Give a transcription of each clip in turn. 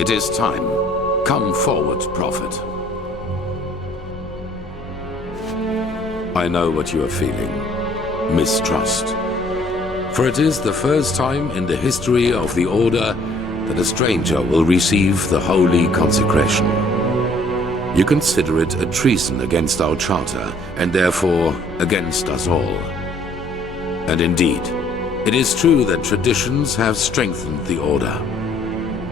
It is time. Come forward, Prophet. I know what you are feeling. Mistrust. For it is the first time in the history of the Order that a stranger will receive the holy consecration. You consider it a treason against our charter, and therefore against us all. And indeed, it is true that traditions have strengthened the Order.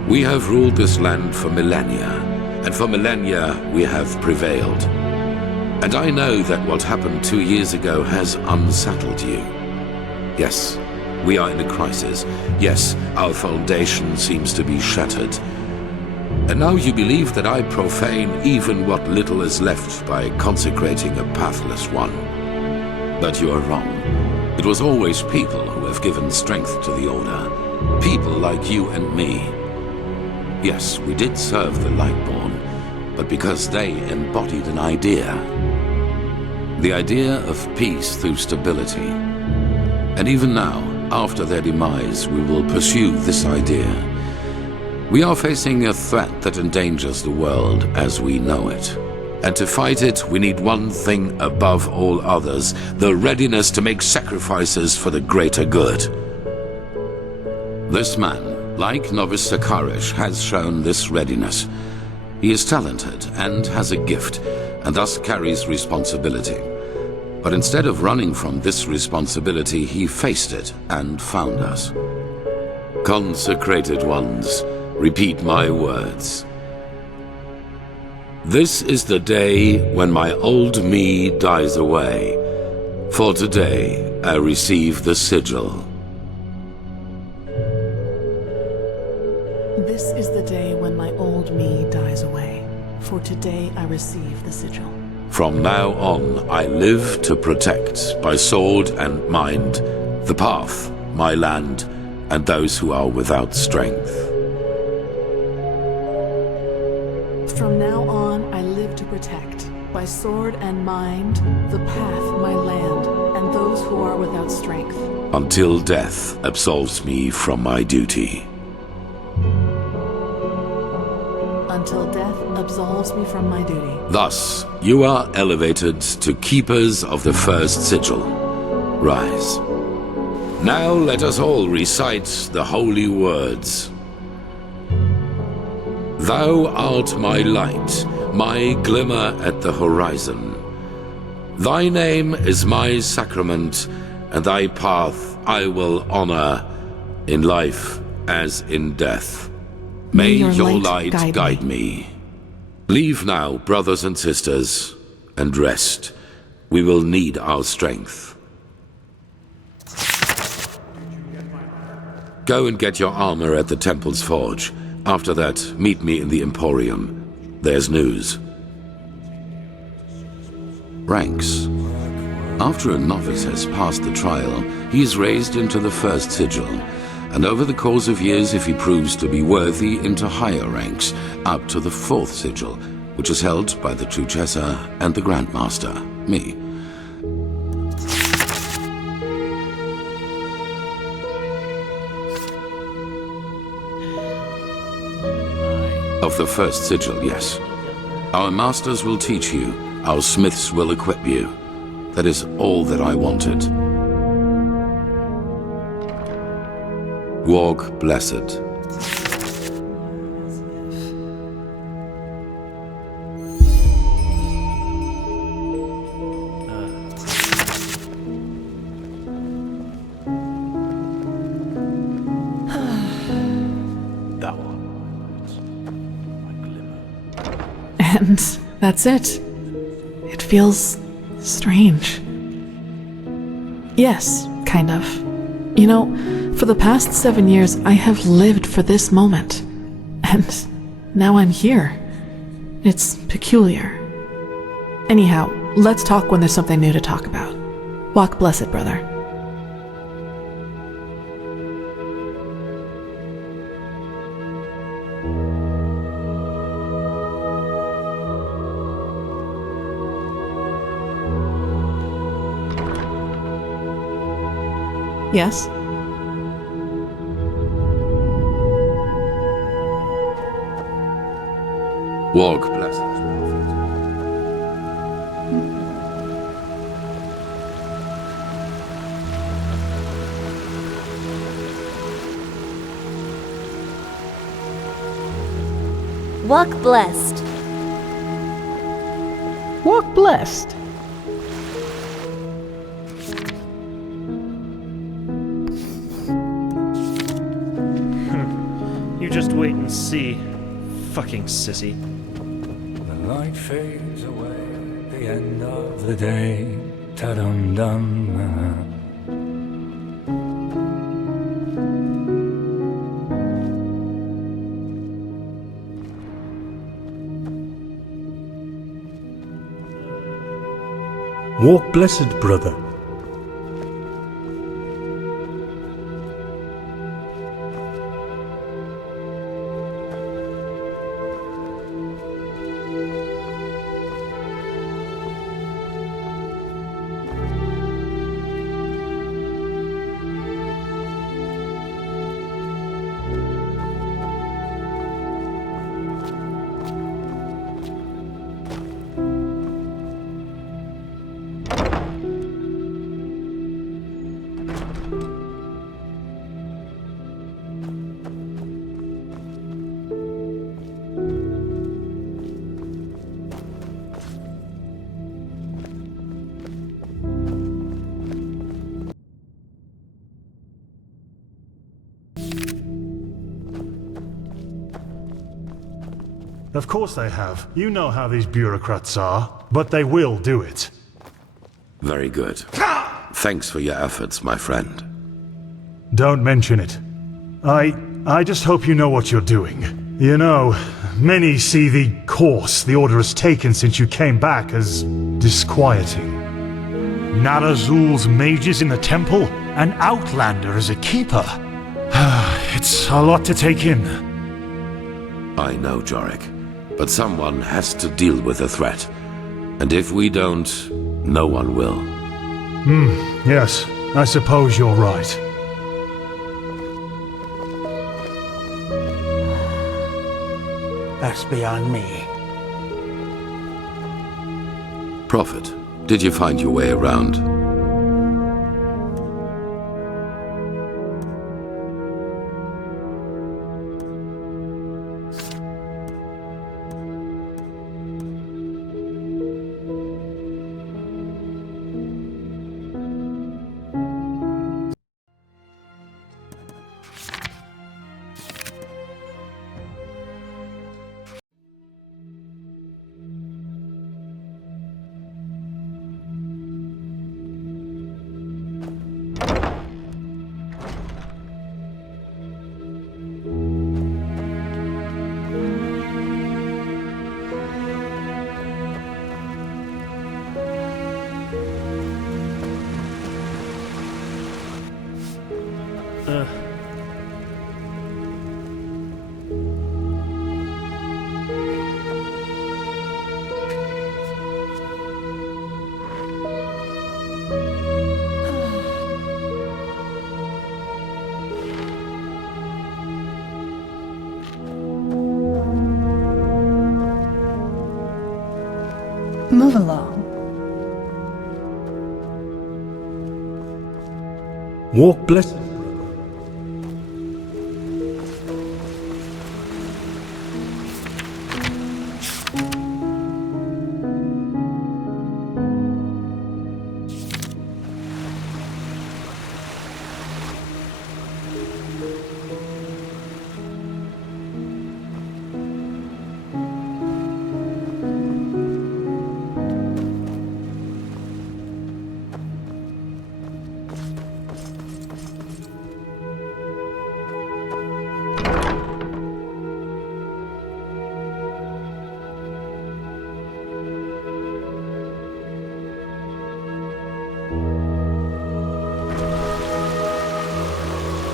We have ruled this land for millennia, and for millennia we have prevailed. And I know that what happened 2 years ago has unsettled you. Yes, we are in a crisis. Yes, our foundation seems to be shattered. And now you believe that I profane even what little is left by consecrating a pathless one. But you are wrong. It was always people who have given strength to the Order. People like you and me. Yes, we did serve the Lightborn, but because they embodied an idea. The idea of peace through stability. And even now, after their demise, we will pursue this idea. We are facing a threat that endangers the world as we know it. And to fight it, we need one thing above all others, the readiness to make sacrifices for the greater good. This man, like Novice Sakarish, has shown this readiness. He is talented and has a gift, and thus carries responsibility. But instead of running from this responsibility, he faced it and found us. Consecrated ones, repeat my words. This is the day when my old me dies away. For today, I receive the sigil. This is the day when my old me dies away. For today, I receive the sigil. From now on, I live to protect, by sword and mind, the path, my land, and those who are without strength. From now on, I live to protect, by sword and mind, the path, my land, and those who are without strength. Until death absolves me from my duty. Until death absolves me from my duty. Thus, you are elevated to keepers of the first sigil. Rise. Now let us all recite the holy words. Thou art my light, my glimmer at the horizon. Thy name is my sacrament, and thy path I will honor, in life as in death. May your light guide me. Leave now, brothers and sisters, and rest. We will need our strength. Go and get your armor at the temple's forge. After that, meet me in the Emporium. There's news. Ranks. After a novice has passed the trial, he is raised into the first sigil, and over the course of years, if he proves to be worthy, into higher ranks, up to the fourth sigil, which is held by the Truchessa and the Grandmaster, me. Of the first sigil, yes. Our masters will teach you, our smiths will equip you. That is all that I wanted. Walk blessed. And that's it. It feels strange. Yes, kind of. You know, for the past 7 years, I have lived for this moment. And now I'm here. It's peculiar. Anyhow, let's talk when there's something new to talk about. Walk blessed, brother. Yes? Walk blessed. Walk blessed. Walk blessed. You just wait and see. Fucking sissy. The light fades away at the end of the day. Ta-dum-dum. Walk blessed, brother. Of course they have. You know how these bureaucrats are. But they will do it. Very good. Thanks for your efforts, my friend. Don't mention it. I just hope you know what you're doing. You know, many see the course the Order has taken since you came back as disquieting. Narazul's mages in the temple, an outlander as a keeper. It's a lot to take in. I know, Jorik. But someone has to deal with the threat. And if we don't, no one will. Yes, I suppose you're right. That's beyond me. Prophet, did you find your way around? Move along. Walk blessed.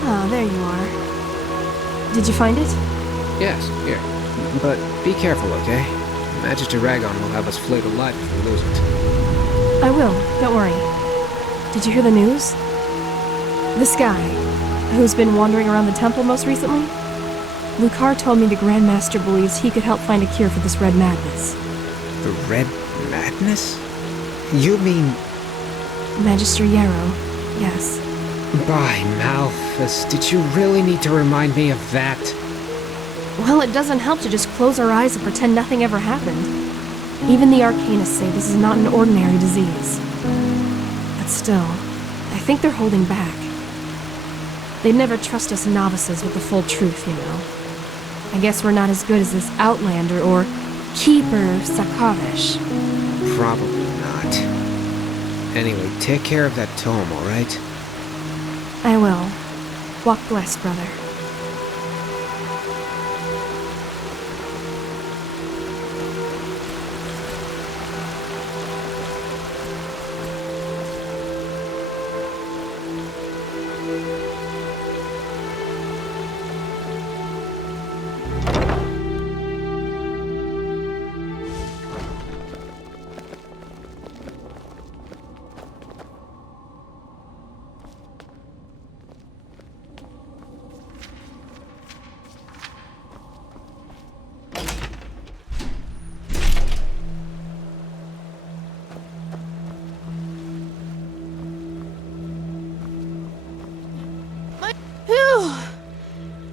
Oh, there you are. Did you find it? Yes, here. But be careful, okay? Magic Dragon will have us flayed alive if we lose it. I will, don't worry. Did you hear the news? This guy, who's been wandering around the temple most recently? Lucar told me the Grandmaster believes he could help find a cure for this red madness. The Red Madness? You mean... Magister Yarrow, yes. By Malthus, did you really need to remind me of that? Well, it doesn't help to just close our eyes and pretend nothing ever happened. Even the Arcanists say this is not an ordinary disease. But still, I think they're holding back. They'd never trust us novices with the full truth, you know. I guess we're not as good as this Outlander or Keeper Sakavish. Probably not. Anyway, take care of that tome, alright? I will. Walk blessed, brother.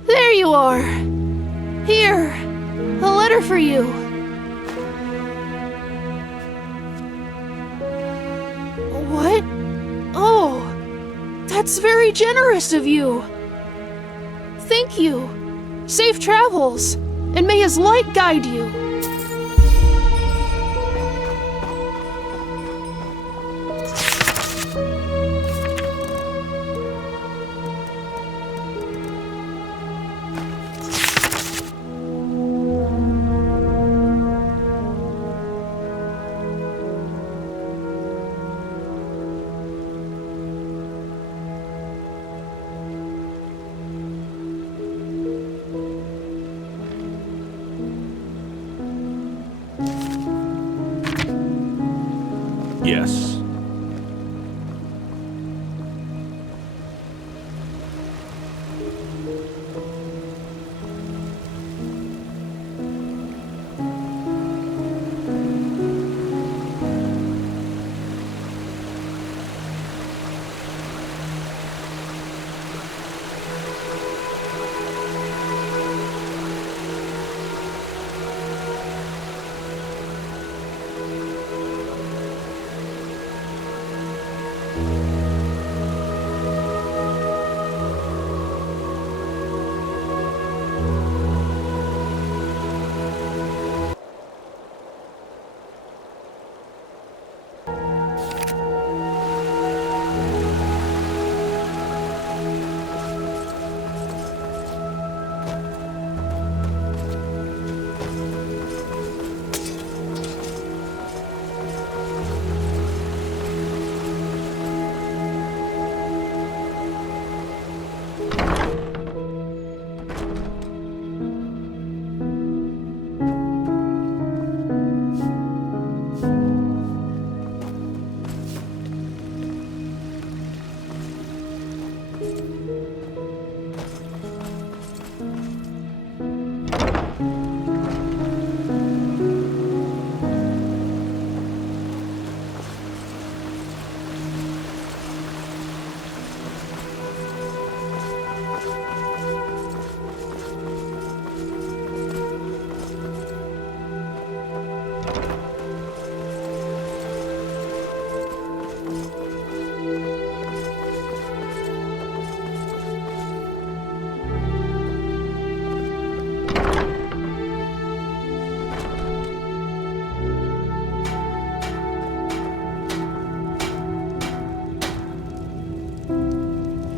There you are! Here! A letter for you! What? Oh! That's very generous of you! Thank you! Safe travels! And may his light guide you! Yes.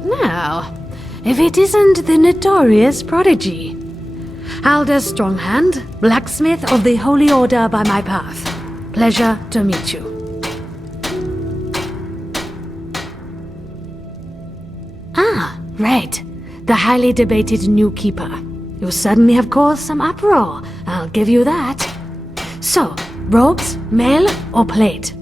Now, if it isn't the notorious prodigy. Alder Stronghand, blacksmith of the Holy Order by my path. Pleasure to meet you. Ah, right. The highly debated new keeper. You certainly have caused some uproar, I'll give you that. So, robes, mail, or plate?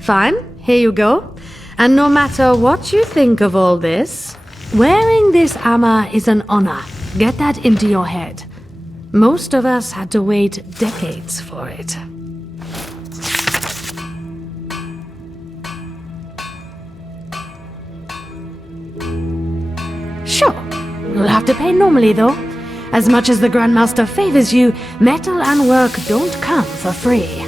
Fine, here you go. And no matter what you think of all this, Wearing this armor is an honor. Get that into your head. Most of us had to wait decades for it. Sure, you'll have to pay normally though. As much as the Grandmaster favors you, metal and work don't come for free.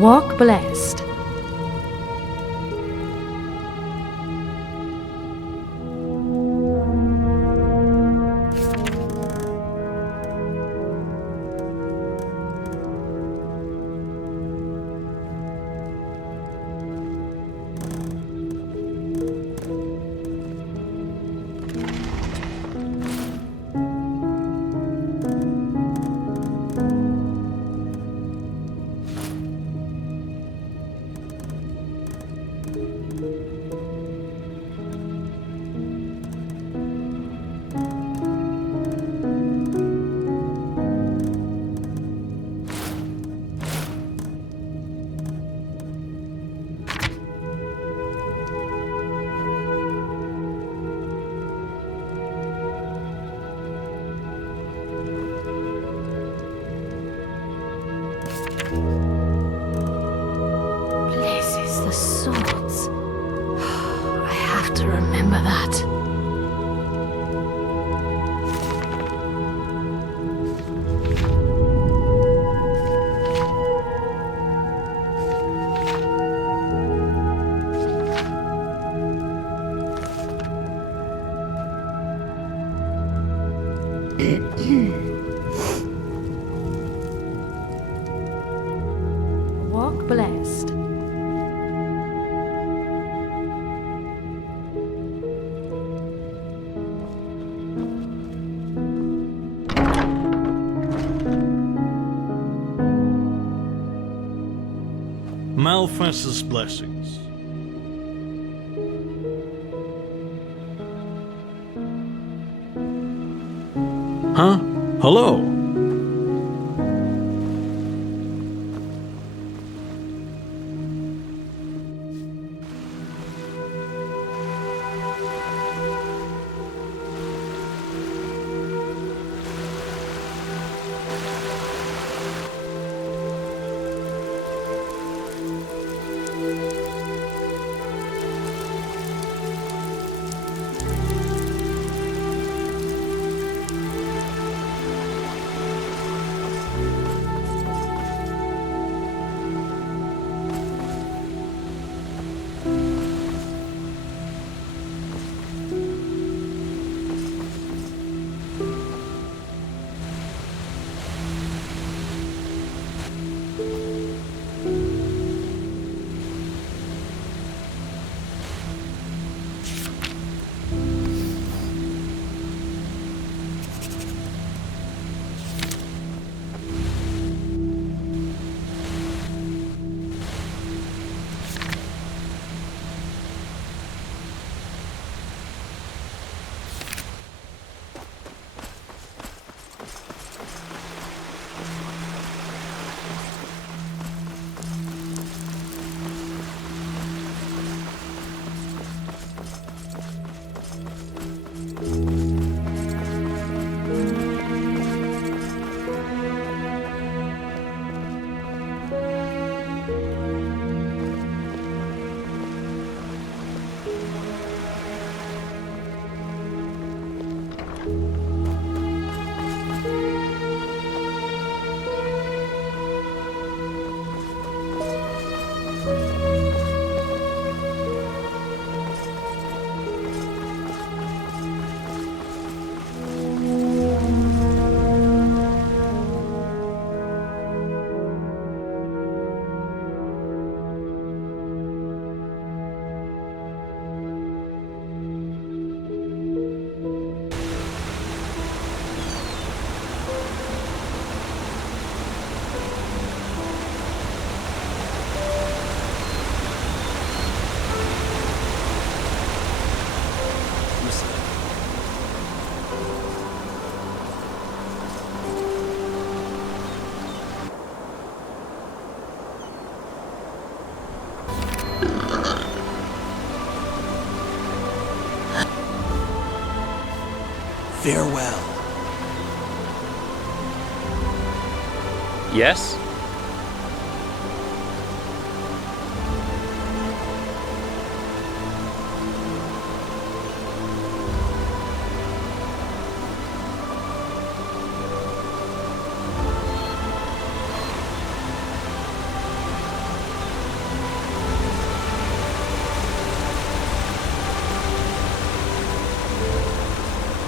Walk blessed. Places the swords. I have to remember that. Walk blessed. Malfess's blessings. Huh? Hello? Farewell. Yes?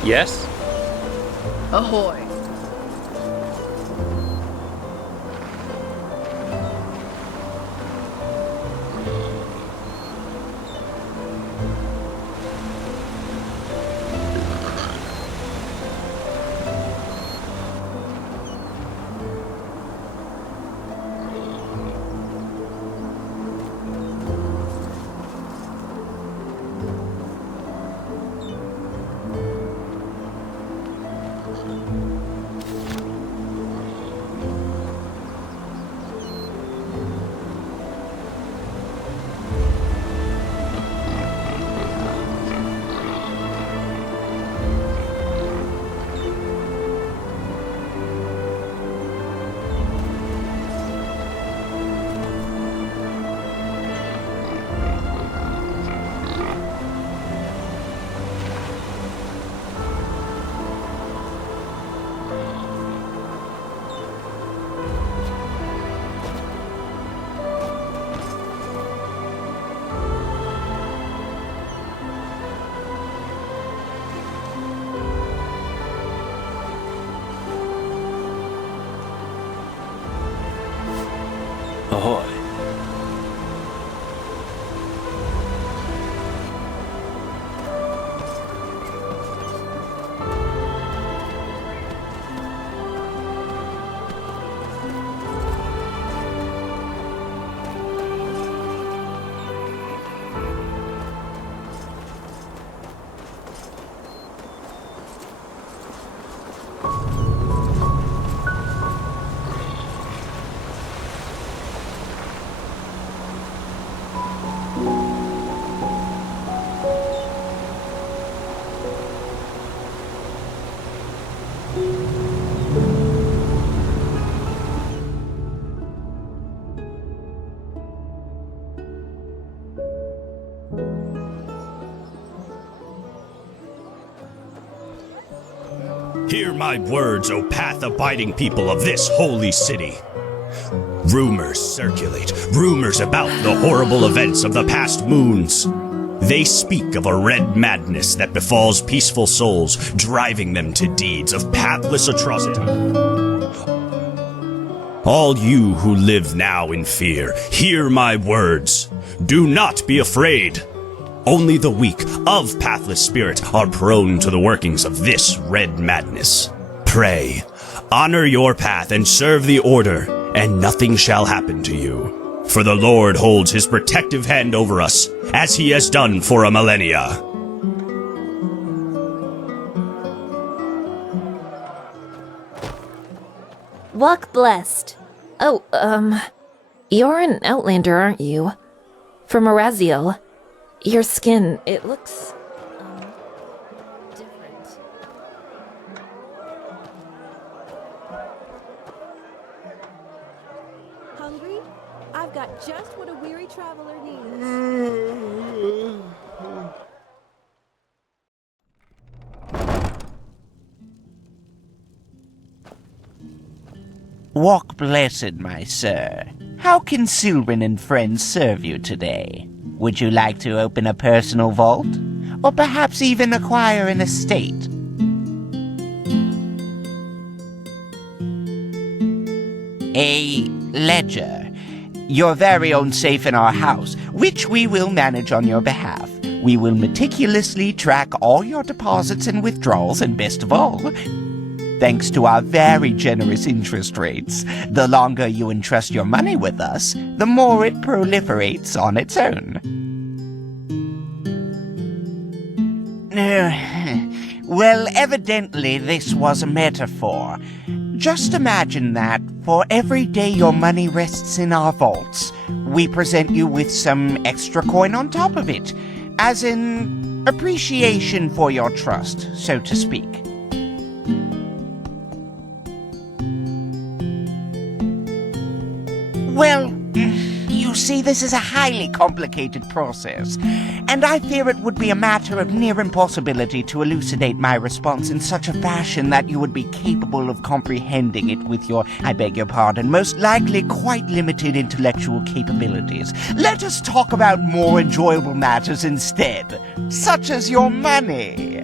Yes? Ahoy. Ahoy. Hear my words, O path-abiding people of this holy city. Rumors circulate, rumors about the horrible events of the past moons. They speak of a red madness that befalls peaceful souls, driving them to deeds of pathless atrocity. All you who live now in fear, hear my words. Do not be afraid. Only the weak of pathless spirit are prone to the workings of this red madness. Pray, honor your path and serve the order, and nothing shall happen to you. For the Lord holds his protective hand over us, as he has done for a millennia. Walk blessed. Oh, you're an Outlander, aren't you? From Araziel. Your skin, it looks, different. Hungry? I've got just what a weary traveler needs. Walk blessed, my sir. How can Sylvan and friends serve you today? Would you like to open a personal vault? Or perhaps even acquire an estate? A ledger. Your very own safe in our house, which we will manage on your behalf. We will meticulously track all your deposits and withdrawals, and best of all, thanks to our very generous interest rates, the longer you entrust your money with us, the more it proliferates on its own. Well, evidently this was a metaphor. Just imagine that for every day your money rests in our vaults, we present you with some extra coin on top of it, as in appreciation for your trust, so to speak. Well, you see, this is a highly complicated process, and I fear it would be a matter of near impossibility to elucidate my response in such a fashion that you would be capable of comprehending it with your, I beg your pardon, most likely quite limited intellectual capabilities. Let us talk about more enjoyable matters instead, such as your money.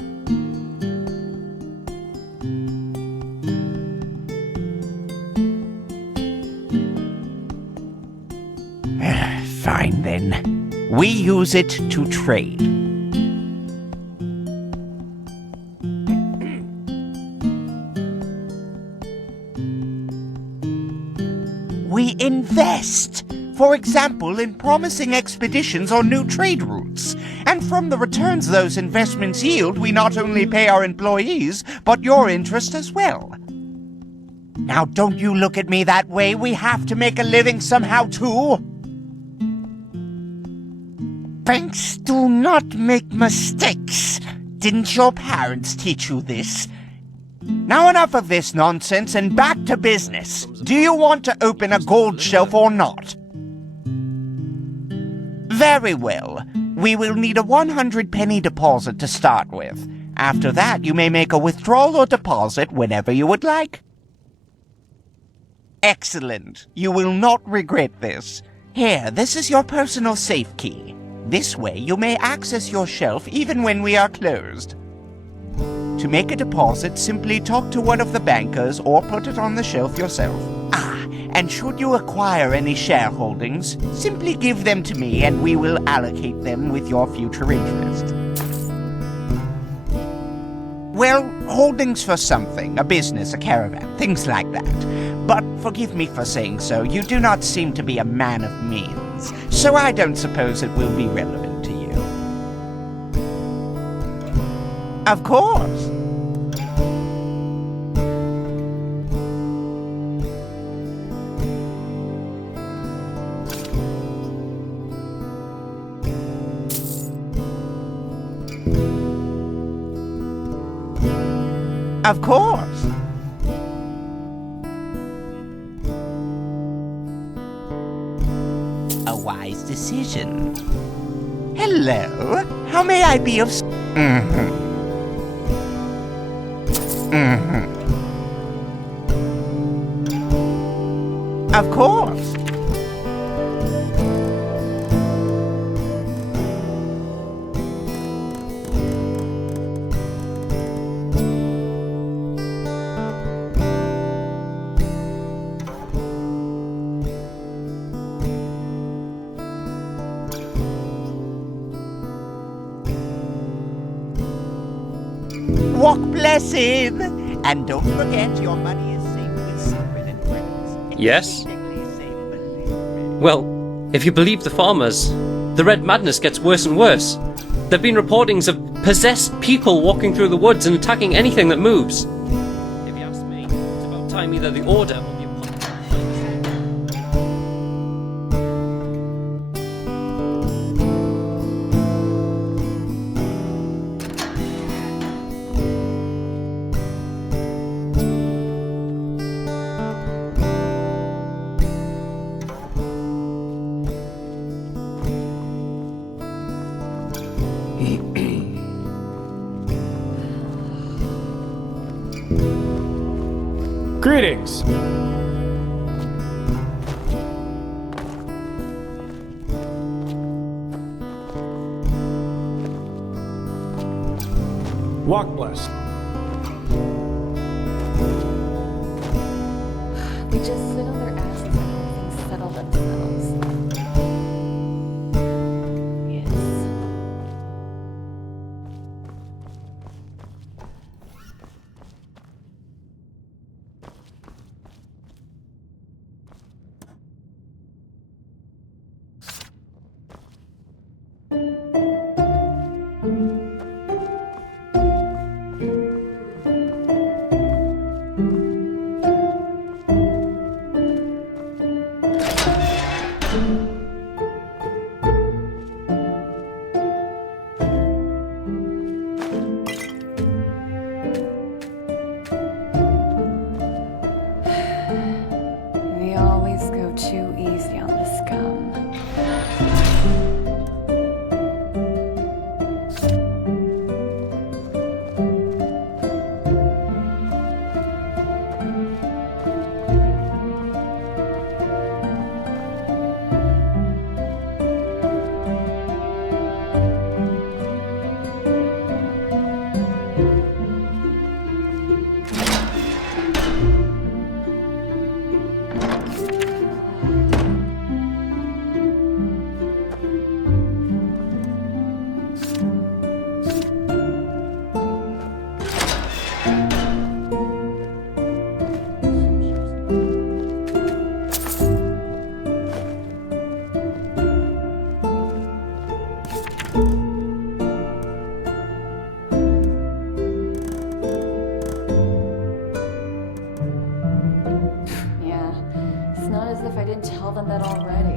Fine then. We use it to trade. We invest. For example, in promising expeditions or new trade routes. And from the returns those investments yield, we not only pay our employees, but your interest as well. Now, don't you look at me that way. We have to make a living somehow, too. Banks do not make mistakes. Didn't your parents teach you this? Now enough of this nonsense and back to business. Do you want to open a gold shelf or not? Very well. We will need a 100-penny deposit to start with. After that, you may make a withdrawal or deposit whenever you would like. Excellent. You will not regret this. Here, this is your personal safe key. This way, you may access your shelf even when we are closed. To make a deposit, simply talk to one of the bankers or put it on the shelf yourself. And should you acquire any shareholdings, simply give them to me and we will allocate them with your future interest. Well, holdings for something, a business, a caravan, things like that. But forgive me for saying so, you do not seem to be a man of means, so I don't suppose it will be relevant to you. Of course. Of course. A wise decision. Hello, how may I be of Of course. Walk blessed! And don't forget your money is safe with secret and friends. Yes? Well, if you believe the farmers, the Red Madness gets worse and worse. There have been reportings of possessed people walking through the woods and attacking anything that moves. If you ask me, it's about time either the Order or the Greetings! Walk blessed. They just sit on their asses and let things settle themselves. done that already.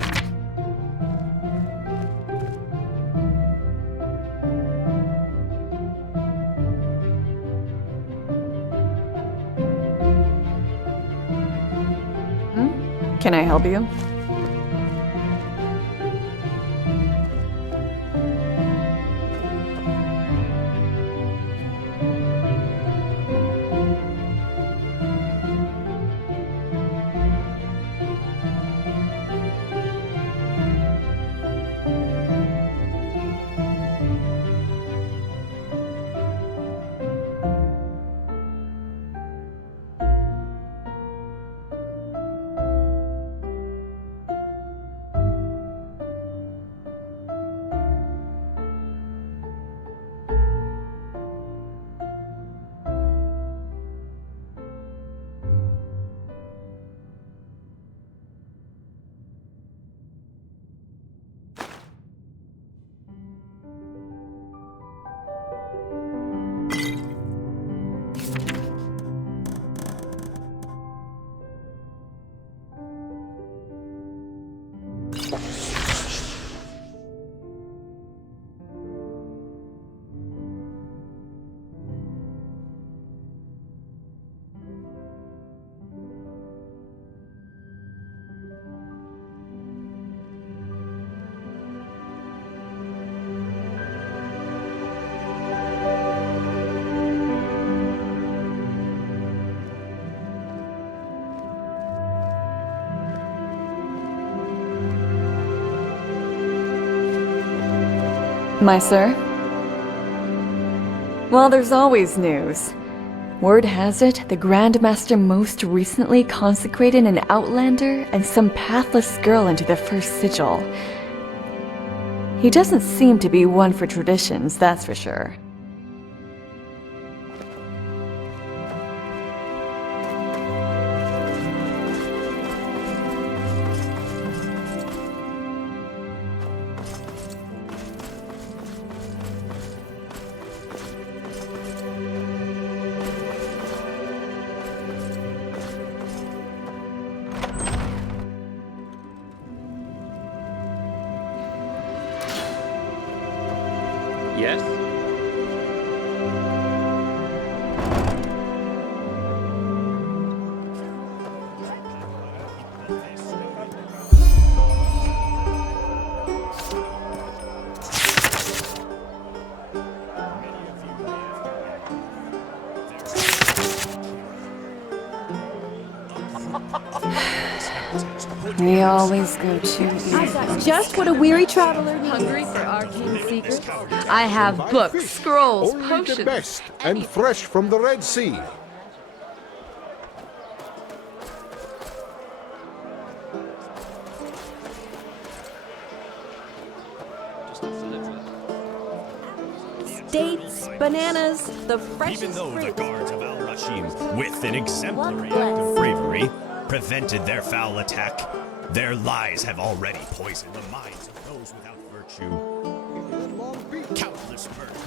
Can I help you? My sir? Well, there's always news. Word has it, the Grandmaster most recently consecrated an Outlander and some pathless girl into the first sigil. He doesn't seem to be one for traditions, that's for sure. Yes? We always go too easy. I've got just what a weary traveler needs. Hungry for arcane secrets? I have books, scrolls, Only potions. the best and fresh from the Red Sea. Dates, bananas, the freshest Even though the fruit. guards of Al-Rashim, with an exemplary act of bravery, prevented their foul attack, their lies have already poisoned the minds of those without virtue. Countless murders.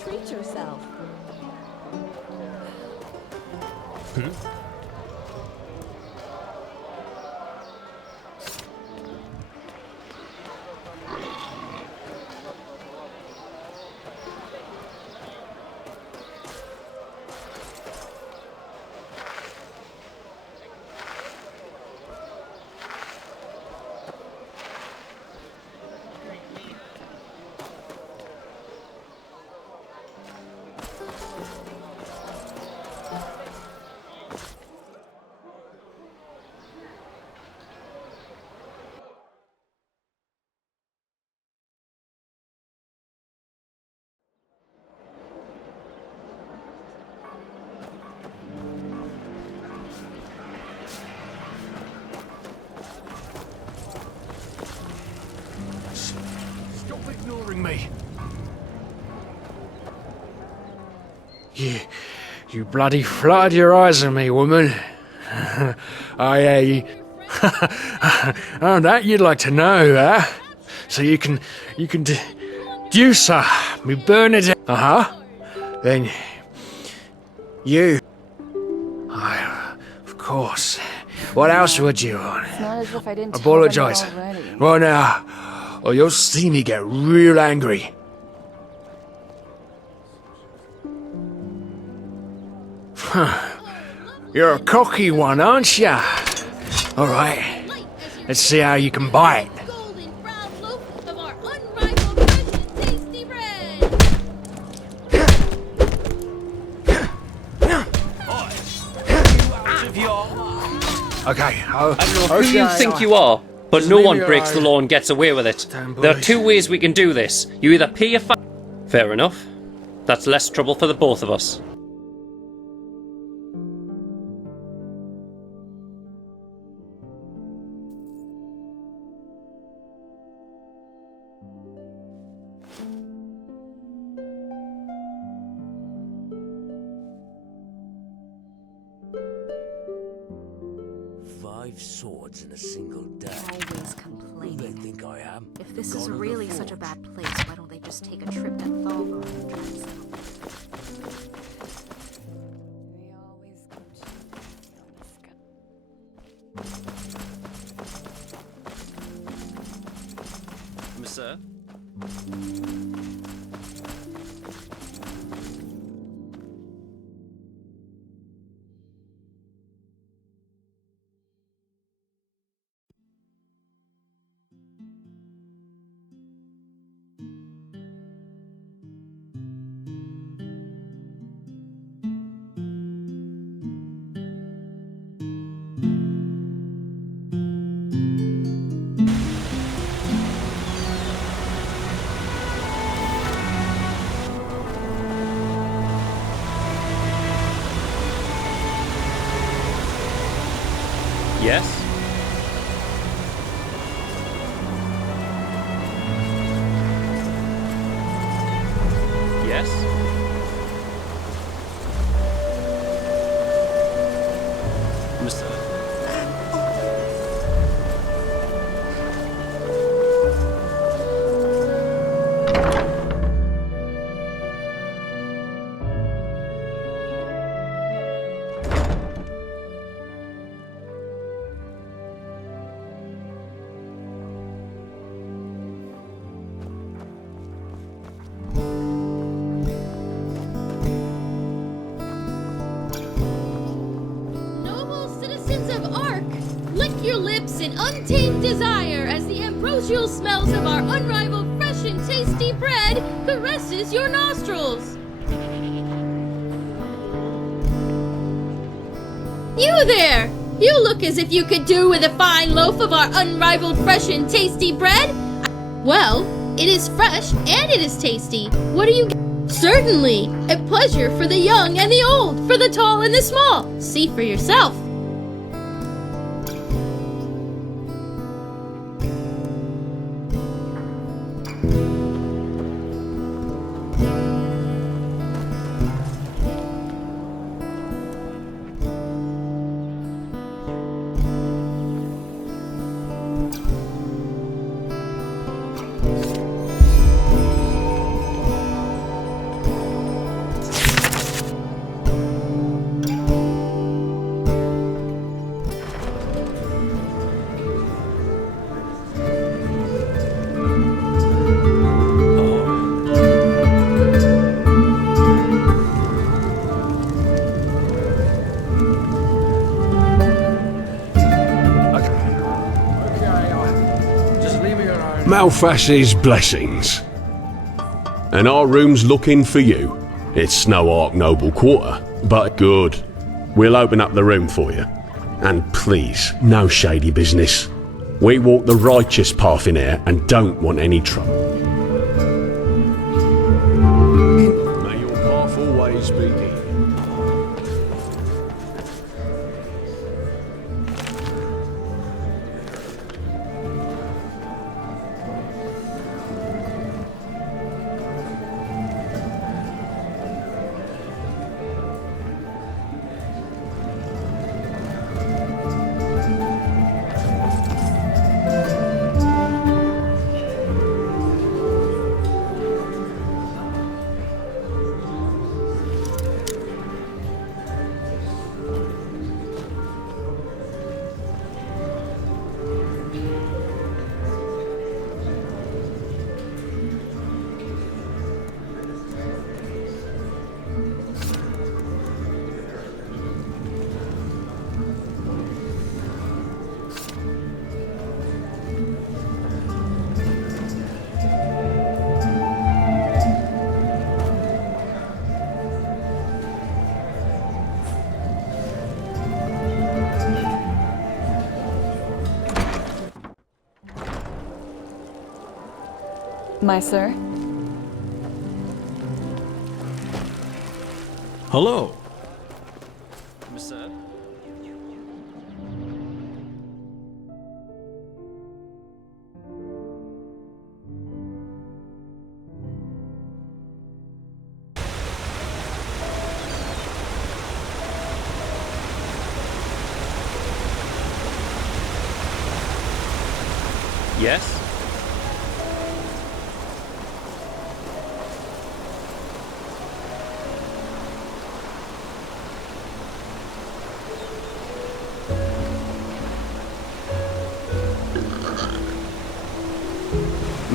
Treat yourself. Stop ignoring me. You bloody fluttered your eyes at me, woman. Oh, that you'd like to know, huh? So you can You, sir, me Bernadette. Then you. Of course. What else would you want? It's not as if I didn't Apologize. tell them already. Right now, or you'll see me get real angry. You're a cocky one, aren't ya? Alright, let's see how you can bite. Okay, I don't know who you think you are, but no one breaks the law and gets away with it. There are two ways we can do this. You either pay your fine. Fair enough. That's less trouble for the both of us. Swords in a single day. Always complaining. Who do they think I am? If this is really such a bad place, why don't they just take a trip to Thalberg and try and settle Sir? Yes? Yes? Mr. in untamed desire as the ambrosial smells of our unrivaled fresh and tasty bread caresses your nostrils. You there! You look as if you could do with a fine loaf of our unrivaled fresh and tasty bread. Well, it is fresh and it is tasty. What do you get? Certainly! A pleasure for the young and the old, for the tall and the small. See for yourself. Malfash's blessings. And our room's looking for you. It's no Ark Noble Quarter, but good. We'll open up the room for you. And please, no shady business. We walk the righteous path in here and don't want any trouble. May your path always be deep. My sir? Hello. Sir? Yes?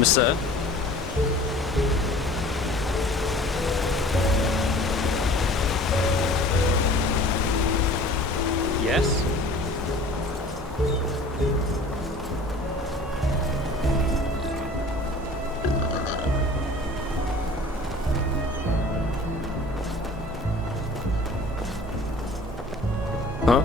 Sir? Yes? Huh?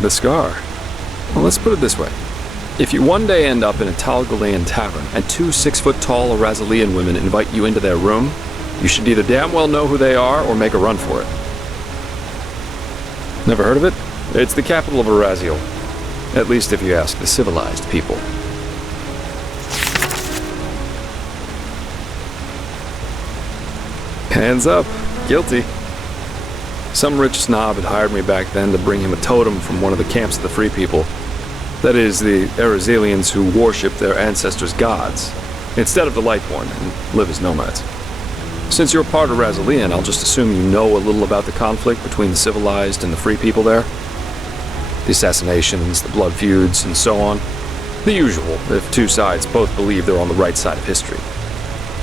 The scar. Well, let's put it this way. If you one day end up in a Talgalean tavern and two 6-foot-tall Arazalian women invite you into their room, you should either damn well know who they are or make a run for it. Never heard of it? It's the capital of Araziel. At least if you ask the civilized people. Hands up. Guilty. Some rich snob had hired me back then to bring him a totem from one of the camps of the Free People. That is, the Arazalians who worship their ancestors' gods, instead of the Lightborn, and live as nomads. Since you're part of Arazalian, I'll just assume you know a little about the conflict between the civilized and the Free People there. The assassinations, the blood feuds, and so on. The usual, if two sides both believe they're on the right side of history.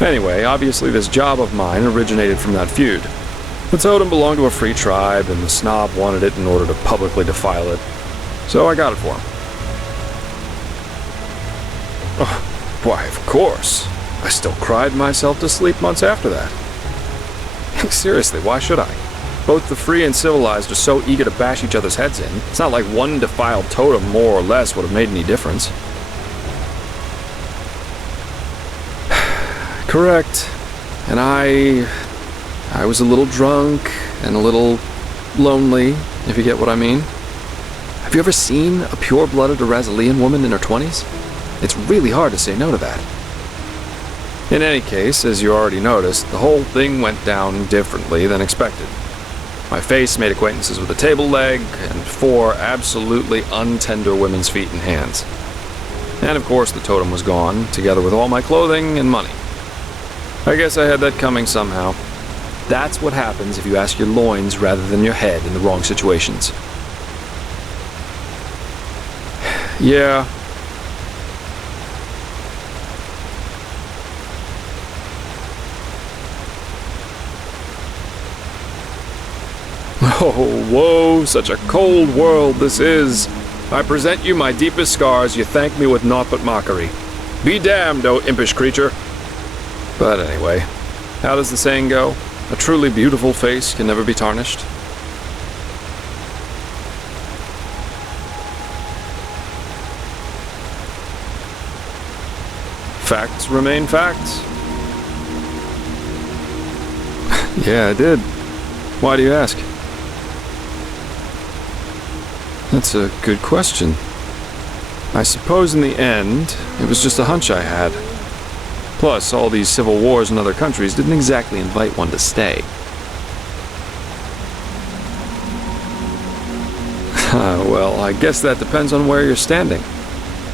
Anyway, obviously this job of mine originated from that feud. The totem belonged to a free tribe, and the snob wanted it in order to publicly defile it. So I got it for him. Oh, why, of course. I still cried myself to sleep months after that. Seriously, why should I? Both the free and civilized are so eager to bash each other's heads in. It's not like one defiled totem more or less would have made any difference. Correct. And I was a little drunk and a little lonely, if you get what I mean. Have you ever seen a pure-blooded Arazalian woman in her 20s? It's really hard to say no to that. In any case, as you already noticed, the whole thing went down differently than expected. My face made acquaintances with a table leg and 4 absolutely untender women's feet and hands. And of course the totem was gone, together with all my clothing and money. I guess I had that coming somehow. That's what happens if you ask your loins rather than your head in the wrong situations. Yeah. Oh, whoa, such a cold world this is. I present you my deepest scars, you thank me with naught but mockery. Be damned, O impish creature. But anyway, how does the saying go? A truly beautiful face can never be tarnished. Facts remain facts. Yeah, I did. Why do you ask? That's a good question. I suppose in the end, it was just a hunch I had. Plus, all these civil wars in other countries didn't exactly invite one to stay. Well, I guess that depends on where you're standing.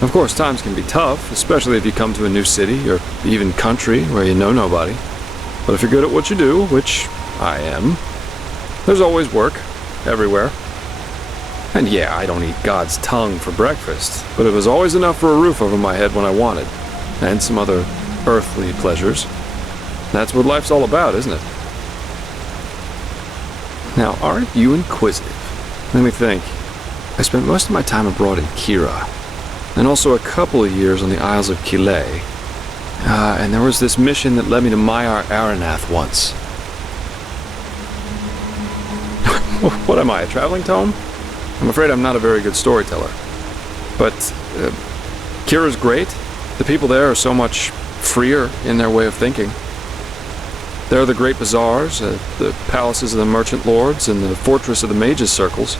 Of course, times can be tough, especially if you come to a new city, or even country where you know nobody. But if you're good at what you do, which I am, there's always work, everywhere. And yeah, I don't eat God's tongue for breakfast, but it was always enough for a roof over my head when I wanted, and some other earthly pleasures. That's what life's all about, isn't it? Now, aren't you inquisitive? Let me think. I spent most of my time abroad in Kira, and also a couple of years on the Isles of Kile. And there was this mission that led me to Maiar Aranath once. What am I, a traveling tome? I'm afraid I'm not a very good storyteller. But Kira's great. The people there are so much freer in their way of thinking. There are the great bazaars, the palaces of the merchant lords, and the fortress of the mages' circles.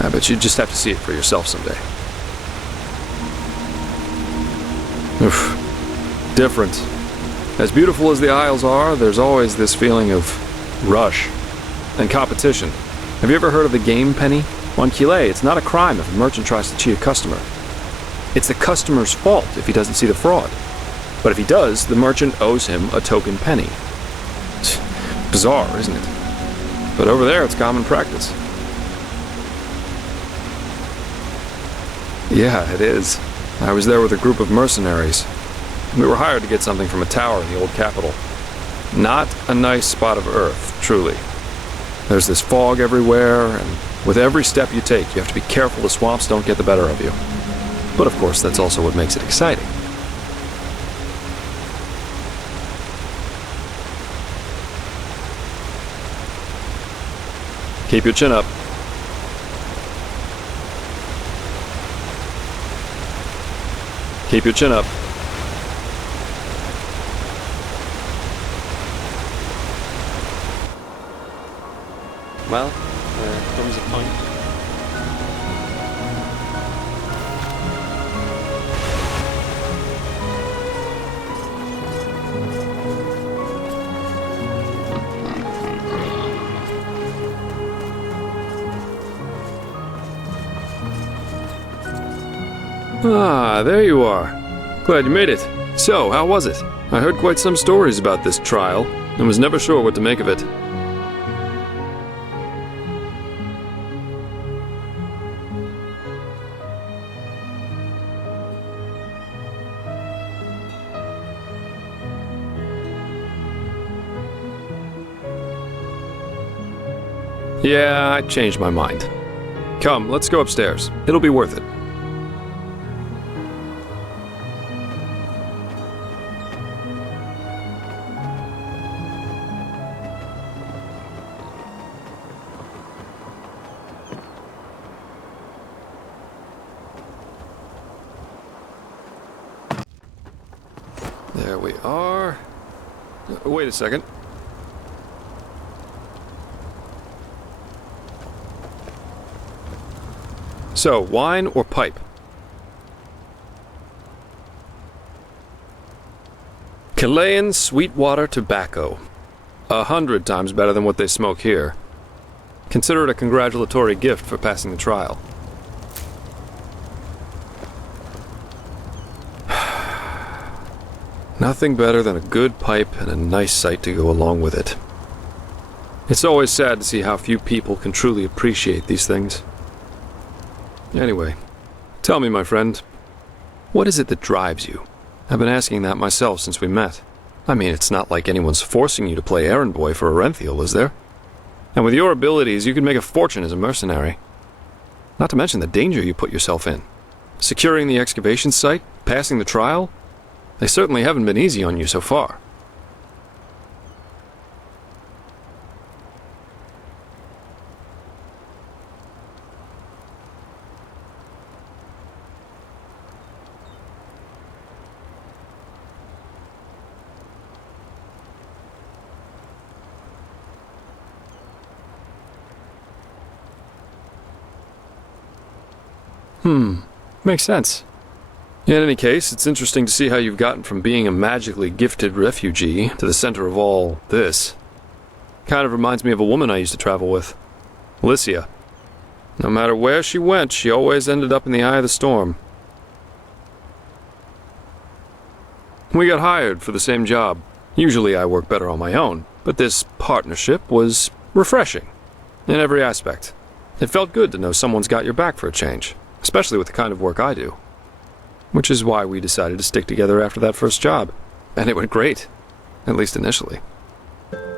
But you just have to see it for yourself someday. Oof. Different. As beautiful as the Isles are, there's always this feeling of rush and competition. Have you ever heard of the game penny? On Kile, it's not a crime if a merchant tries to cheat a customer. It's the customer's fault if he doesn't see the fraud. But if he does, the merchant owes him a token penny. Bizarre, isn't it? But over there, it's common practice. Yeah, it is. I was there with a group of mercenaries. We were hired to get something from a tower in the old capital. Not a nice spot of earth, truly. There's this fog everywhere, and with every step you take, you have to be careful the swamps don't get the better of you. But of course, that's also what makes it exciting. Keep your chin up. Keep your chin up. Well, there comes a point. Ah, there you are. Glad you made it. So, how was it? I heard quite some stories about this trial, and was never sure what to make of it. Yeah, I changed my mind. Come, let's go upstairs. It'll be worth it. There we are. Wait a second. So, wine or pipe? Chilean Sweetwater tobacco. 100 times better than what they smoke here. Consider it a congratulatory gift for passing the trial. Nothing better than a good pipe and a nice sight to go along with it. It's always sad to see how few people can truly appreciate these things. Anyway, tell me, my friend, what is it that drives you? I've been asking that myself since we met. I mean, it's not like anyone's forcing you to play errand boy for Arenthiel, is there? And with your abilities, you can make a fortune as a mercenary. Not to mention the danger you put yourself in. Securing the excavation site, passing the trial, they certainly haven't been easy on you so far. Makes sense. In any case, it's interesting to see how you've gotten from being a magically gifted refugee to the center of all this. Kind of reminds me of a woman I used to travel with, Alicia. No matter where she went, she always ended up in the eye of the storm. We got hired for the same job. Usually I work better on my own, but this partnership was refreshing in every aspect. It felt good to know someone's got your back for a change, especially with the kind of work I do. Which is why we decided to stick together after that first job. And it went great. At least initially.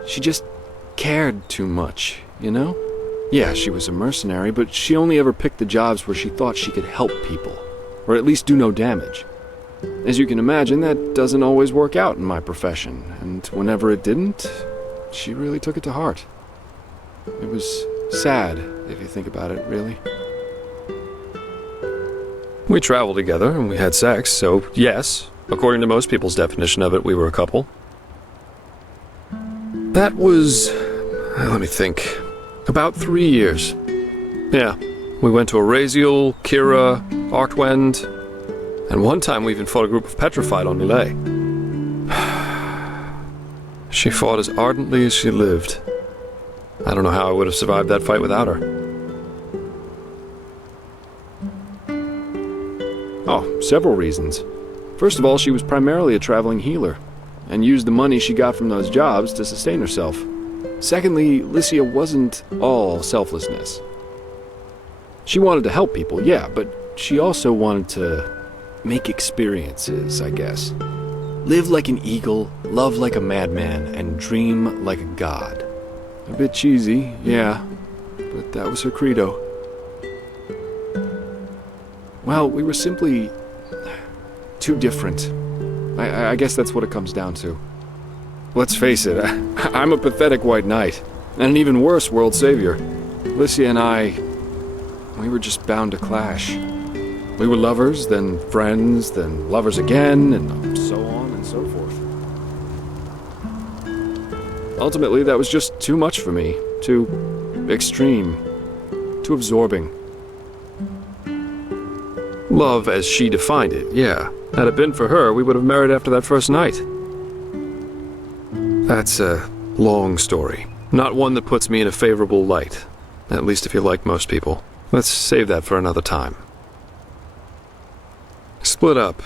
She just cared too much, you know? Yeah, she was a mercenary, but she only ever picked the jobs where she thought she could help people, or at least do no damage. As you can imagine, that doesn't always work out in my profession, and whenever it didn't, she really took it to heart. It was sad, if you think about it, really. We traveled together, and we had sex, so yes, according to most people's definition of it, we were a couple. That was... let me think. About 3 years. Yeah, we went to Araziel, Kira, Arkwend, and one time we even fought a group of petrified on Millet. She fought as ardently as she lived. I don't know how I would have survived that fight without her. Oh, several reasons. First of all, she was primarily a traveling healer, and used the money she got from those jobs to sustain herself. Secondly, Lycia wasn't all selflessness. She wanted to help people, yeah, but she also wanted to make experiences, I guess. Live like an eagle, love like a madman, and dream like a god. A bit cheesy, yeah, but that was her credo. Well, we were simply too different. I guess that's what it comes down to. Let's face it, I'm a pathetic white knight, and an even worse world savior. Lycia and I, we were just bound to clash. We were lovers, then friends, then lovers again, and so on and so forth. Ultimately, that was just too much for me. Too extreme. Too absorbing. Love as she defined it, yeah. Had it been for her, we would have married after that first night. That's a long story. Not one that puts me in a favorable light. At least if you like most people. Let's save that for another time. Split up.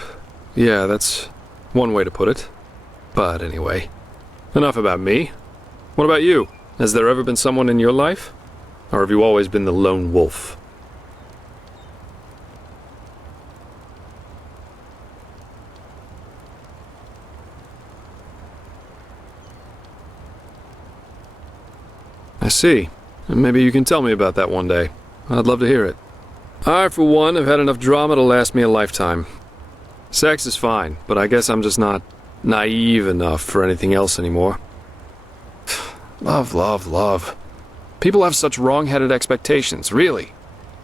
Yeah, that's one way to put it. But anyway, enough about me. What about you? Has there ever been someone in your life? Or have you always been the lone wolf? I see. Maybe you can tell me about that one day. I'd love to hear it. I, for one, have had enough drama to last me a lifetime. Sex is fine, but I guess I'm just not naive enough for anything else anymore. Love, love, love. People have such wrong-headed expectations, really.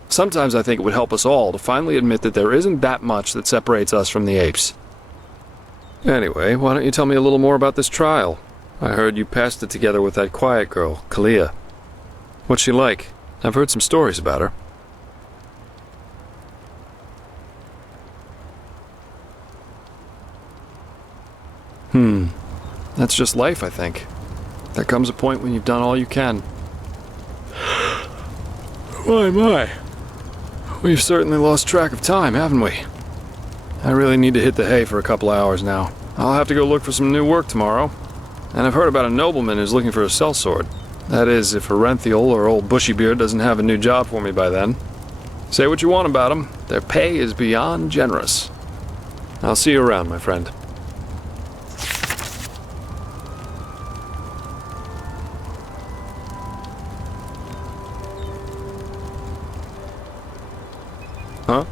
Sometimes I think it would help us all to finally admit that there isn't that much that separates us from the apes. Anyway, why don't you tell me a little more about this trial? I heard you passed it together with that quiet girl, Kalia. What's she like? I've heard some stories about her. That's just life, I think. There comes a point when you've done all you can. My. We've certainly lost track of time, haven't we? I really need to hit the hay for a couple hours now. I'll have to go look for some new work tomorrow. And I've heard about a nobleman who's looking for a sellsword. That is, if Harenthiel or old Bushybeard doesn't have a new job for me by then. Say what you want about them, their pay is beyond generous. I'll see you around, my friend. Huh?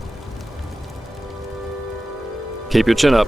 Keep your chin up.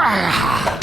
out.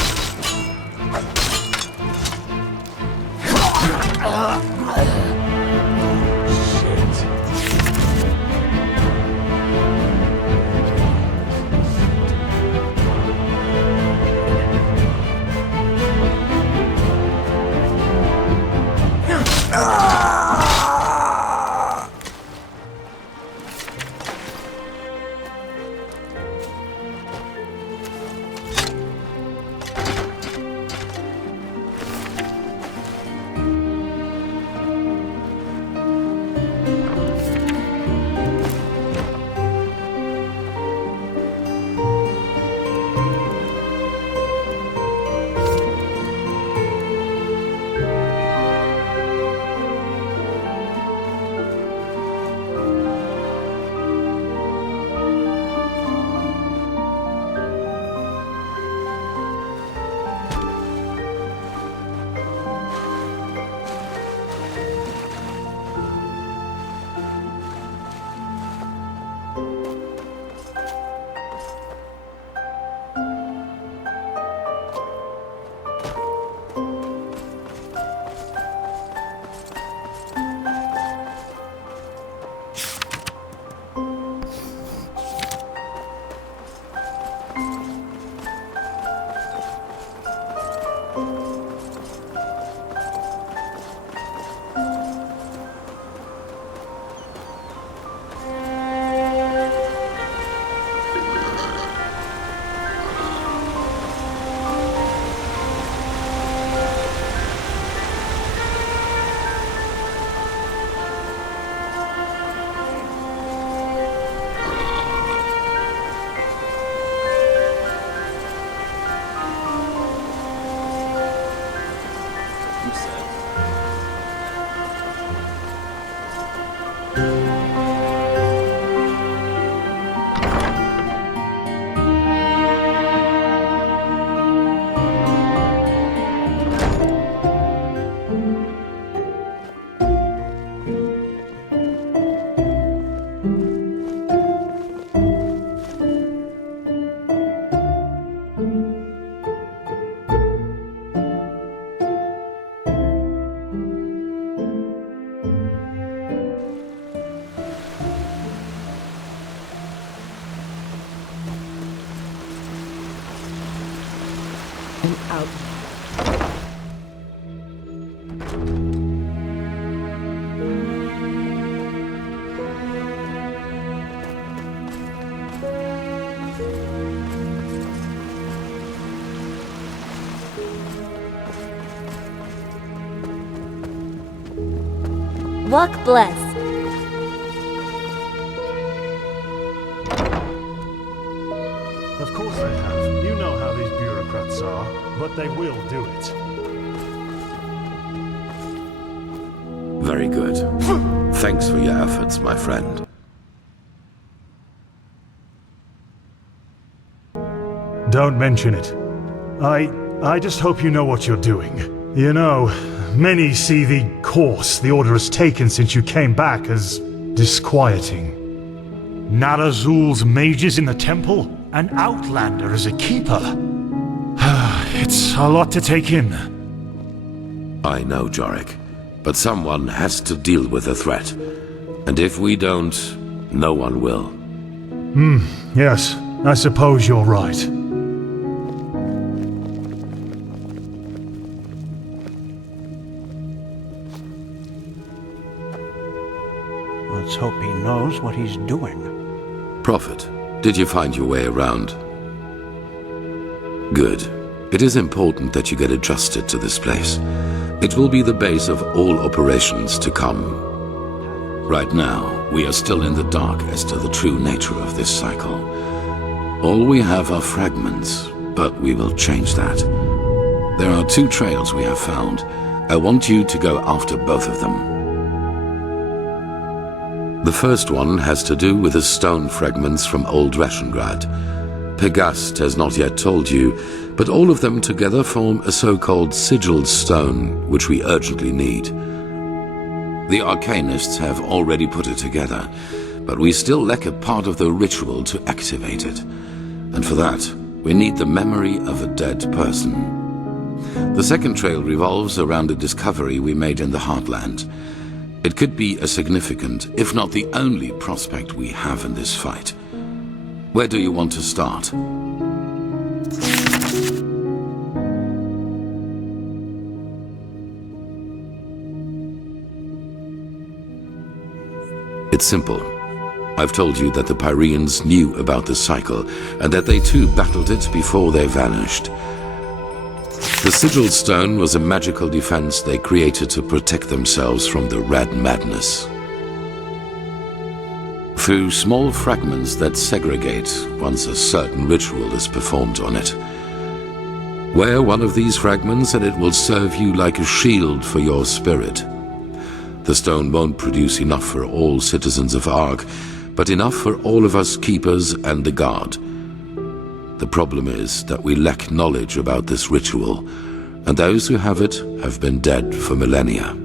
Walk blessed. Of course they have. You know how these bureaucrats are, but they will do it. Very good. Thanks for your efforts, my friend. Don't mention it. I just hope you know what you're doing. You know, many see the course the Order has taken since you came back as disquieting. Narazul's mages in the temple? An outlander as a keeper? It's a lot to take in. I know, Jorik. But someone has to deal with the threat. And if we don't, no one will. Yes. I suppose you're right. Let's hope he knows what he's doing. Prophet, did you find your way around? Good. It is important that you get adjusted to this place. It will be the base of all operations to come. Right now, we are still in the dark as to the true nature of this cycle. All we have are fragments, but we will change that. There are 2 trails we have found. I want you to go after both of them. The first one has to do with the stone fragments from Old Rashengrad. Pegast has not yet told you, but all of them together form a so-called sigilled stone, which we urgently need. The Arcanists have already put it together, but we still lack a part of the ritual to activate it. And for that, We need the memory of a dead person. The second trail revolves around a discovery we made in the Heartland. It could be a significant, if not the only prospect we have in this fight. Where do you want to start? It's simple. I've told you that the Pyreans knew about the cycle, and that they too battled it before they vanished. The sigil stone was a magical defense they created to protect themselves from the Red Madness. Through small fragments that segregate once a certain ritual is performed on it. Wear one of these fragments and it will serve you like a shield for your spirit. The stone won't produce enough for all citizens of Ark, but enough for all of us keepers and the guard. The problem is that we lack knowledge about this ritual, and those who have it have been dead for millennia.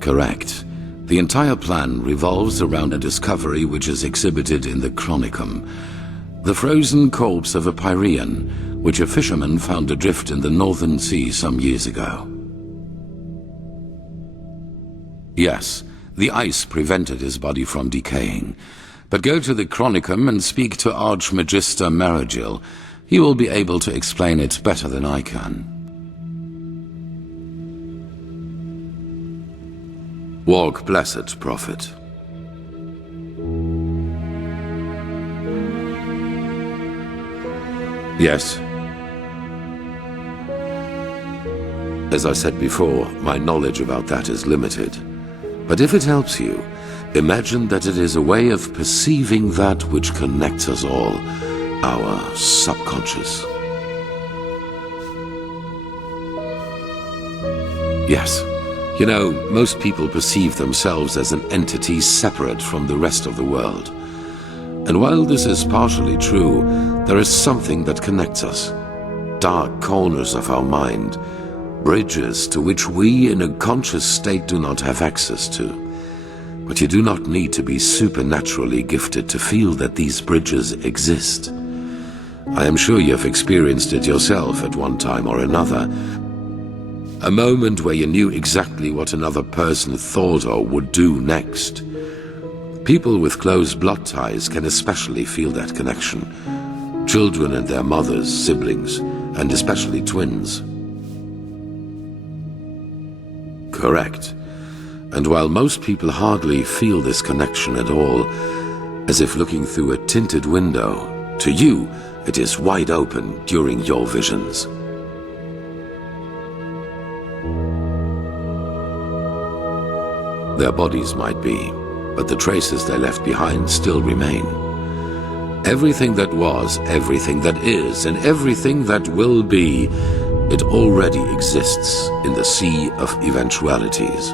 Correct. The entire plan revolves around a discovery which is exhibited in the Chronicum. The frozen corpse of a Pyrean, which a fisherman found adrift in the Northern Sea some years ago. Yes, the ice prevented his body from decaying. But go to the Chronicum and speak to Archmagister Maragil. He will be able to explain it better than I can. Walk blessed, Prophet. Yes. As I said before, my knowledge about that is limited. But if it helps you, imagine that it is a way of perceiving that which connects us all, our subconscious. Yes. You know, most people perceive themselves as an entity separate from the rest of the world. And while this is partially true, there is something that connects us. Dark corners of our mind, bridges to which we in a conscious state do not have access to. But you do not need to be supernaturally gifted to feel that these bridges exist. I am sure you have experienced it yourself at one time or another. A moment where you knew exactly what another person thought or would do next. People with close blood ties can especially feel that connection. Children and their mothers, siblings, and especially twins. Correct. And while most people hardly feel this connection at all, as if looking through a tinted window, to you it is wide open during your visions. Their bodies might be, but the traces they left behind still remain. Everything that was, everything that is, and everything that will be, it already exists in the sea of eventualities.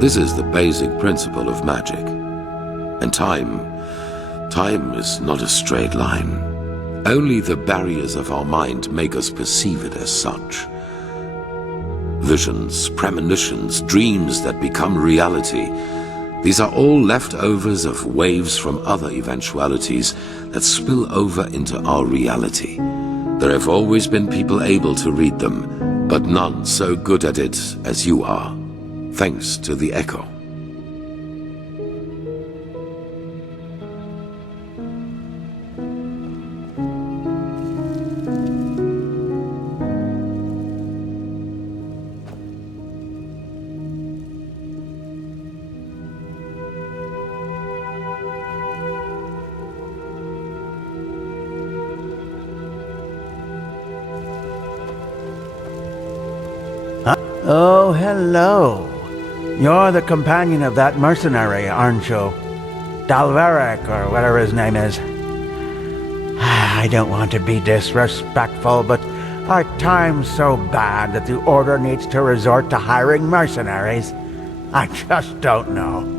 This is the basic principle of magic. And time is not a straight line. Only the barriers of our mind make us perceive it as such. Visions, premonitions, dreams that become reality. These are all leftovers of waves from other eventualities that spill over into our reality. There have always been people able to read them, but none so good at it as you are, thanks to the Echo. Oh, hello. You're the companion of that mercenary, aren't you? Dalveric, or whatever his name is. I don't want to be disrespectful, but are times so bad that the Order needs to resort to hiring mercenaries? I just don't know.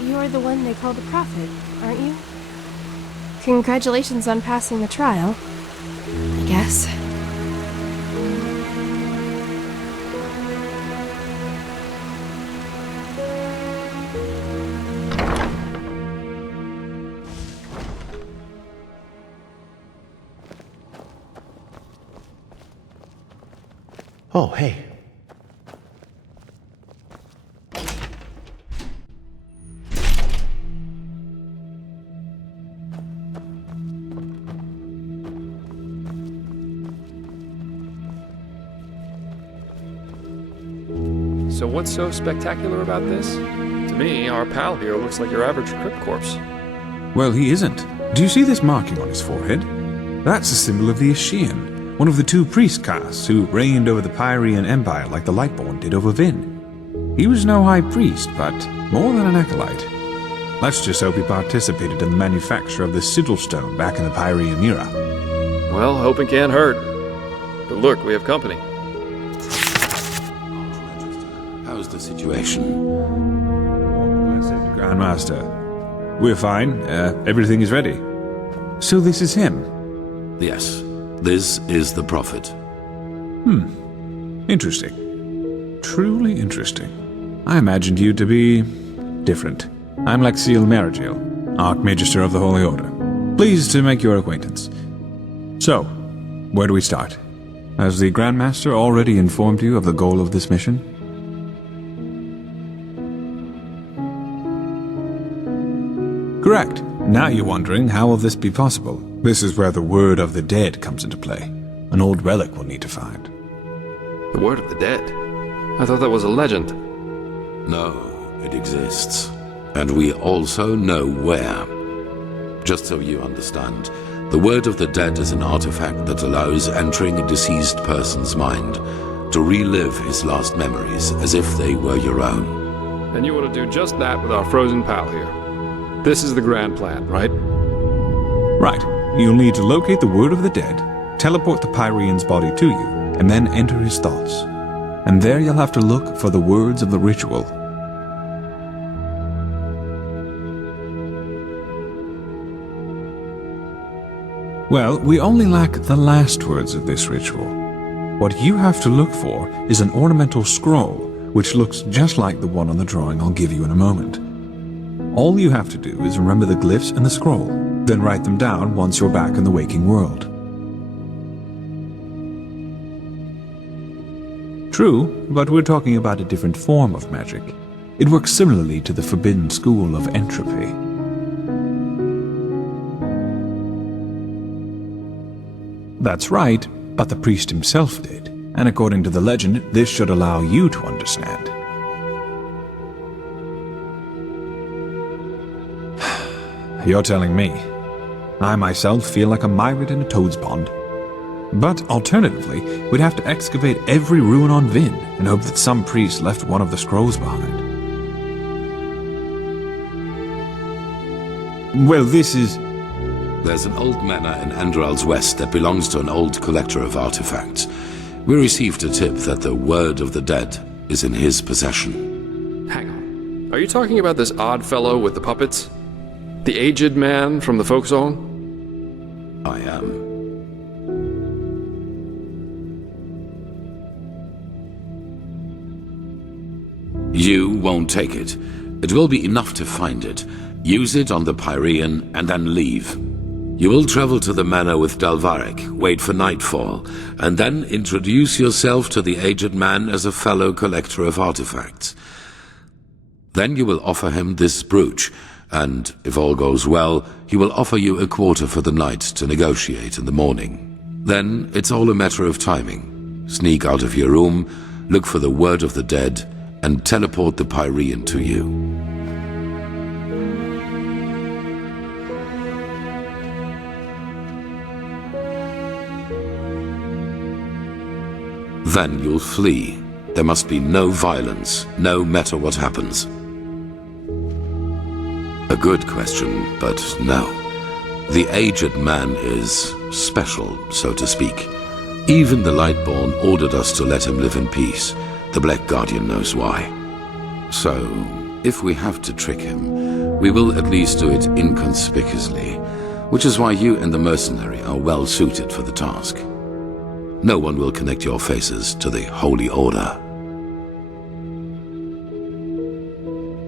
You're the one they call the Prophet, aren't you? Congratulations on passing the trial, I guess. Oh, hey. So what's so spectacular about this? To me, our pal here looks like your average crypt corpse. Well, he isn't. Do you see this marking on his forehead? That's a symbol of the Ashian, one of the two priest castes who reigned over the Pyrean Empire like the Lightborn did over Vin. He was no high priest, but more than an acolyte. Let's just hope he participated in the manufacture of the sigil stone back in the Pyrean era. Well, hoping can't hurt. But look, we have company. How's the situation? Blessed Grandmaster. We're fine. Everything is ready. So this is him? Yes. This is the Prophet. Interesting. Truly interesting. I imagined you to be different. I'm Lexiel Marigil, Archmagister of the Holy Order. Pleased to make your acquaintance. So, where do we start? Has the Grandmaster already informed you of the goal of this mission? Correct. Now you're wondering, how will this be possible? This is where the Word of the Dead comes into play. An old relic we'll need to find. The Word of the Dead? I thought that was a legend. No, it exists. And we also know where. Just so you understand, the Word of the Dead is an artifact that allows entering a deceased person's mind to relive his last memories as if they were your own. And you want to do just that with our frozen pal here. This is the grand plan, right? Right. You'll need to locate the Word of the Dead, teleport the Pyrean's body to you, and then enter his thoughts. And there you'll have to look for the words of the ritual. Well, we only lack the last words of this ritual. What you have to look for is an ornamental scroll, which looks just like the one on the drawing I'll give you in a moment. All you have to do is remember the glyphs and the scroll, then write them down once you're back in the waking world. True, but we're talking about a different form of magic. It works similarly to the forbidden school of entropy. That's right, but the priest himself did, and according to the legend, this should allow you to understand. You're telling me. I myself feel like a myriad in a toad's pond. But alternatively, we'd have to excavate every ruin on Vin and hope that some priest left one of the scrolls behind. Well, this is... There's an old manor in Enderal's West that belongs to an old collector of artifacts. We received a tip that the Word of the Dead is in his possession. Hang on. Are you talking about this odd fellow with the puppets? The aged man from the folk song? I am. You won't take it. It will be enough to find it. Use it on the Pyrean and then leave. You will travel to the manor with Dalvarek, wait for nightfall, and then introduce yourself to the aged man as a fellow collector of artifacts. Then you will offer him this brooch, and if all goes well, he will offer you a quarter for the night to negotiate in the morning. Then it's all a matter of timing. Sneak out of your room, look for the Word of the Dead, and teleport the Pyrean to you. Then you'll flee. There must be no violence, no matter what happens. A good question, but no. The aged man is special, so to speak. Even the Lightborn ordered us to let him live in peace. The Black Guardian knows why. So, if we have to trick him, we will at least do it inconspicuously, which is why you and the mercenary are well suited for the task. No one will connect your faces to the Holy Order.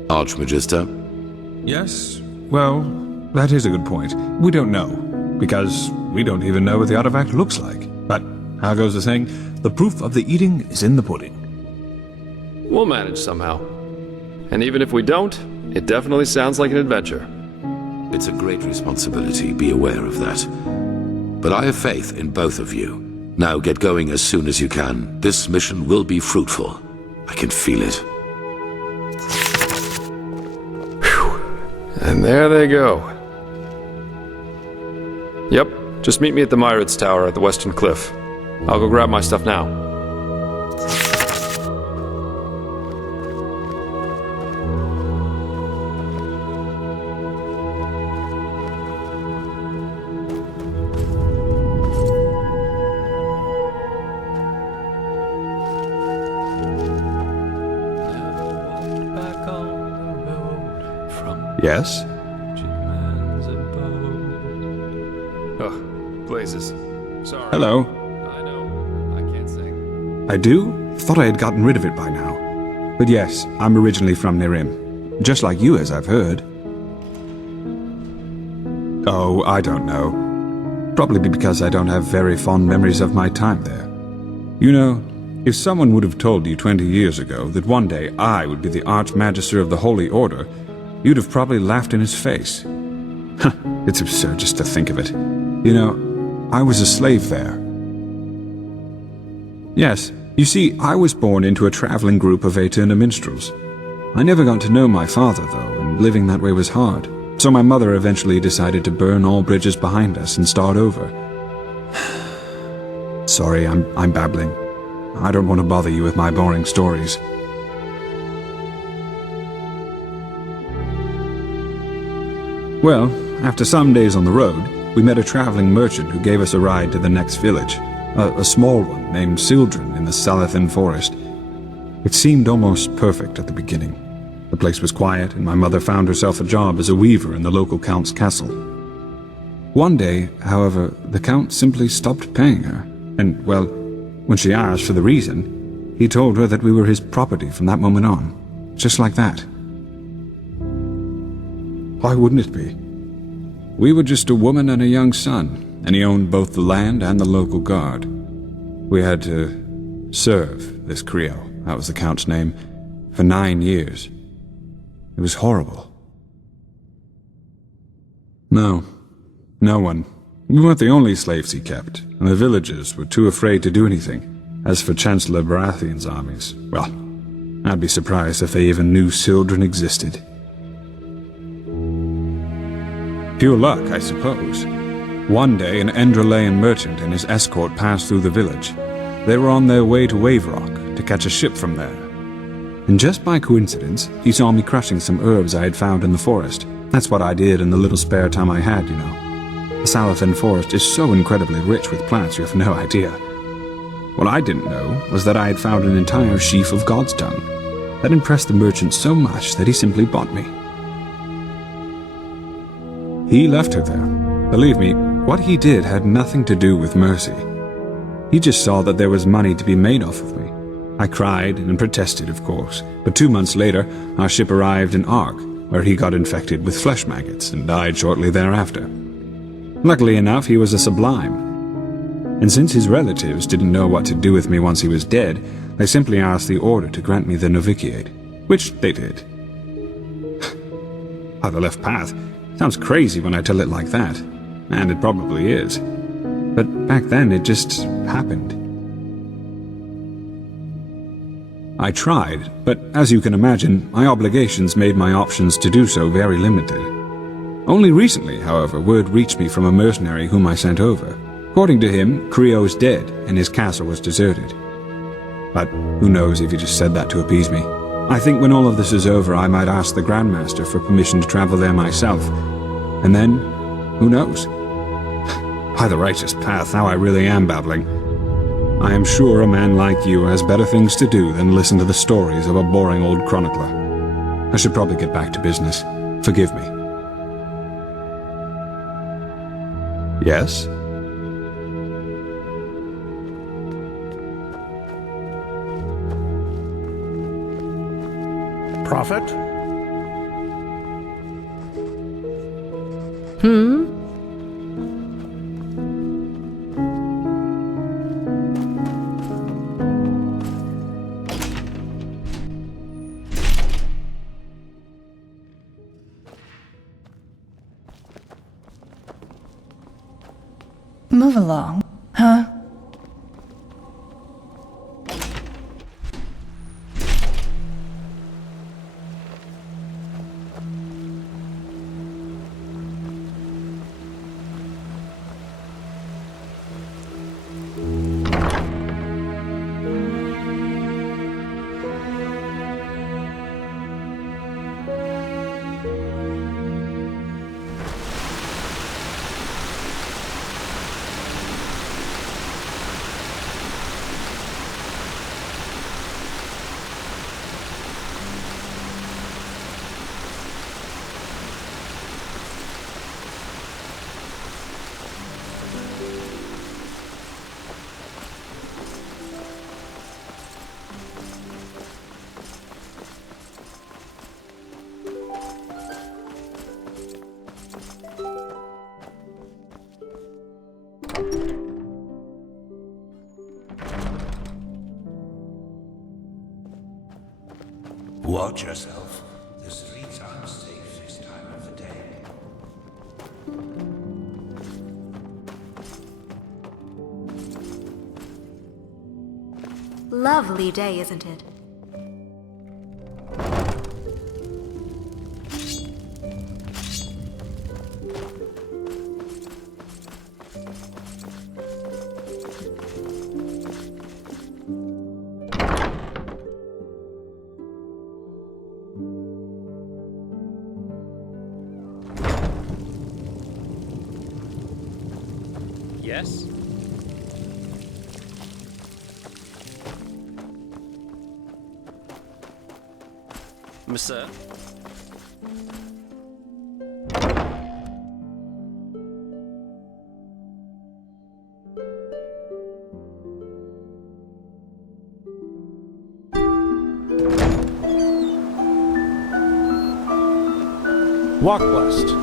Archmagister? Yes? Well, that is a good point. We don't know, because we don't even know what the artifact looks like. But, how goes the saying? The proof of the eating is in the pudding. We'll manage somehow. And even if we don't, it definitely sounds like an adventure. It's a great responsibility, be aware of that. But I have faith in both of you. Now get going as soon as you can. This mission will be fruitful. I can feel it. And there they go. Yep, just meet me at the Myrids Tower at the Western Cliff. I'll go grab my stuff now. Yes? Oh, blazes. Sorry. Hello. I know. I can't sing. I do? Thought I had gotten rid of it by now. But yes, I'm originally from Nirim. Just like you, as I've heard. Oh, I don't know. Probably because I don't have very fond memories of my time there. You know, if someone would have told you 20 years ago that one day I would be the Archmagister of the Holy Order, you'd have probably laughed in his face. Huh, it's absurd just to think of it. You know, I was a slave there. Yes, you see, I was born into a traveling group of Aeterna minstrels. I never got to know my father, though, and living that way was hard. So my mother eventually decided to burn all bridges behind us and start over. Sorry, I'm babbling. I don't want to bother you with my boring stories. Well, after some days on the road, we met a traveling merchant who gave us a ride to the next village, a small one named Sildren in the Salathan forest. It seemed almost perfect at the beginning. The place was quiet, and my mother found herself a job as a weaver in the local count's castle. One day, however, the count simply stopped paying her, and, well, when she asked for the reason, he told her that we were his property from that moment on, just like that. Why wouldn't it be? We were just a woman and a young son, and he owned both the land and the local guard. We had to serve this Creole, that was the Count's name, for 9 years. It was horrible. No one. We weren't the only slaves he kept, and the villagers were too afraid to do anything. As for Chancellor Baratheon's armies, well, I'd be surprised if they even knew Sildren existed. Pure luck, I suppose. One day, an Enderal merchant and his escort passed through the village. They were on their way to Waverock to catch a ship from there. And just by coincidence, he saw me crushing some herbs I had found in the forest. That's what I did in the little spare time I had, you know. The Salathan forest is so incredibly rich with plants you have no idea. What I didn't know was that I had found an entire sheaf of God's dung. That impressed the merchant so much that he simply bought me. He left her there. Believe me, what he did had nothing to do with mercy. He just saw that there was money to be made off of me. I cried and protested, of course, but 2 months later, our ship arrived in Ark, where he got infected with flesh maggots and died shortly thereafter. Luckily enough, he was a sublime. And since his relatives didn't know what to do with me once he was dead, they simply asked the Order to grant me the novitiate, which they did. How the left path sounds crazy when I tell it like that, and it probably is. But back then, it just happened. I tried, but as you can imagine, my obligations made my options to do so very limited. Only recently, however, word reached me from a mercenary whom I sent over. According to him, Creo's dead, and his castle was deserted. But who knows if he just said that to appease me. I think when all of this is over, I might ask the Grandmaster for permission to travel there myself. And then, who knows? By the righteous path, now I really am babbling. I am sure a man like you has better things to do than listen to the stories of a boring old chronicler. I should probably get back to business. Forgive me. Yes? Prophet? Move along, huh? Watch yourself. The streets aren't safe this time of the day. Lovely day, isn't it? Yes? Monsieur? Walk blessed.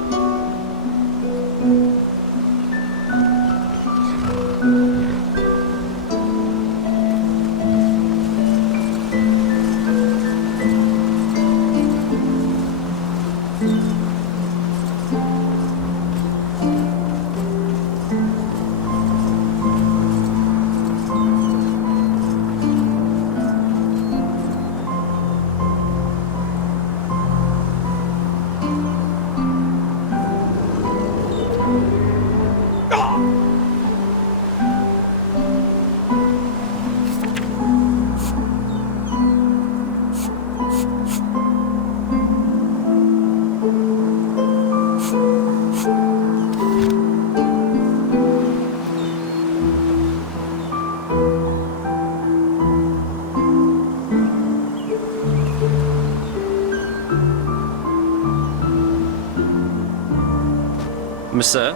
Monsieur?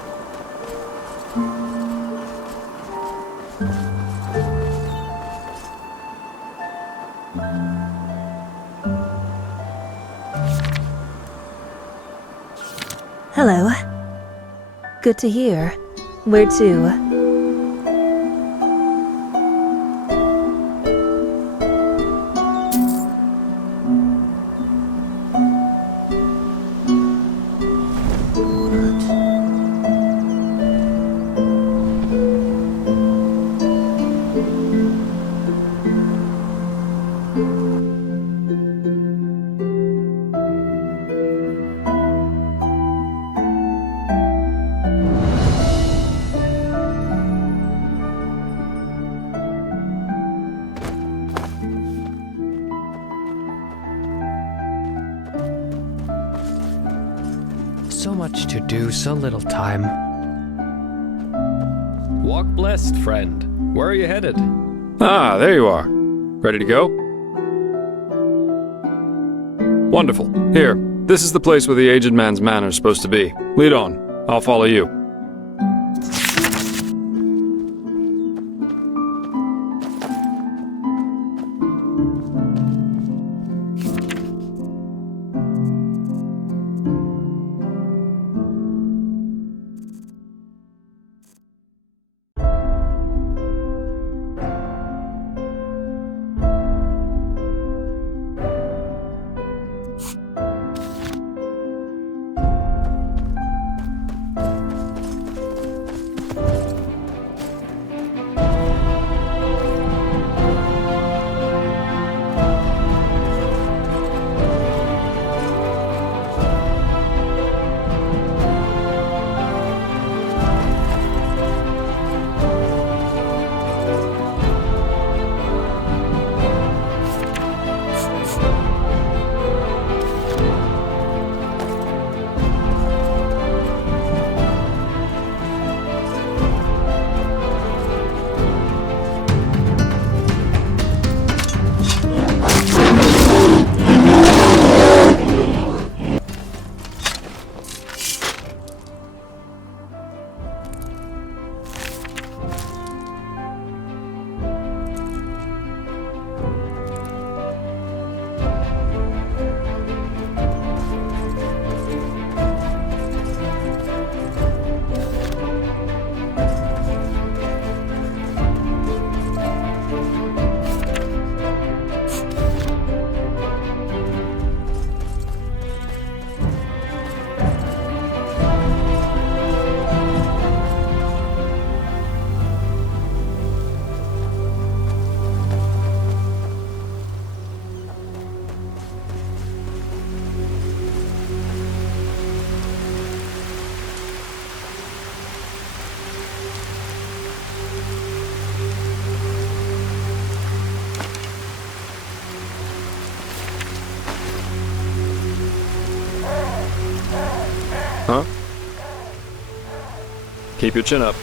Hello. Good to hear. Where to? So much to do, so little time. Walk blessed, friend. Where are you headed? Ah, there you are. Ready to go? Wonderful. Here, this is the place where the aged man's manor is supposed to be. Lead on. I'll follow you. Huh? Keep your chin up.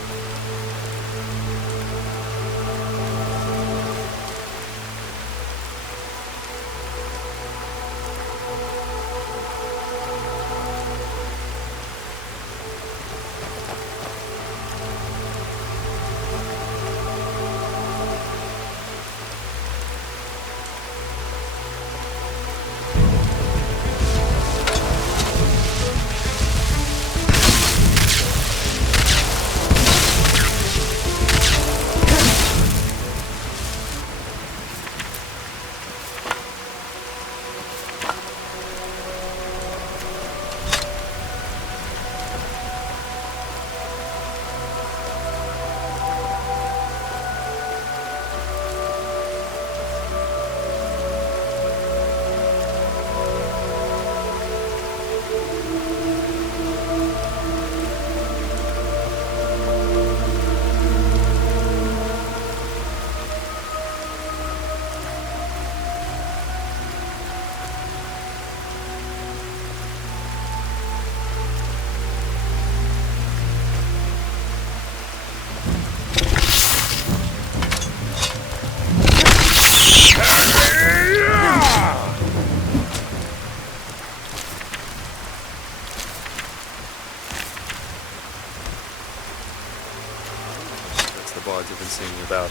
I've been singing about.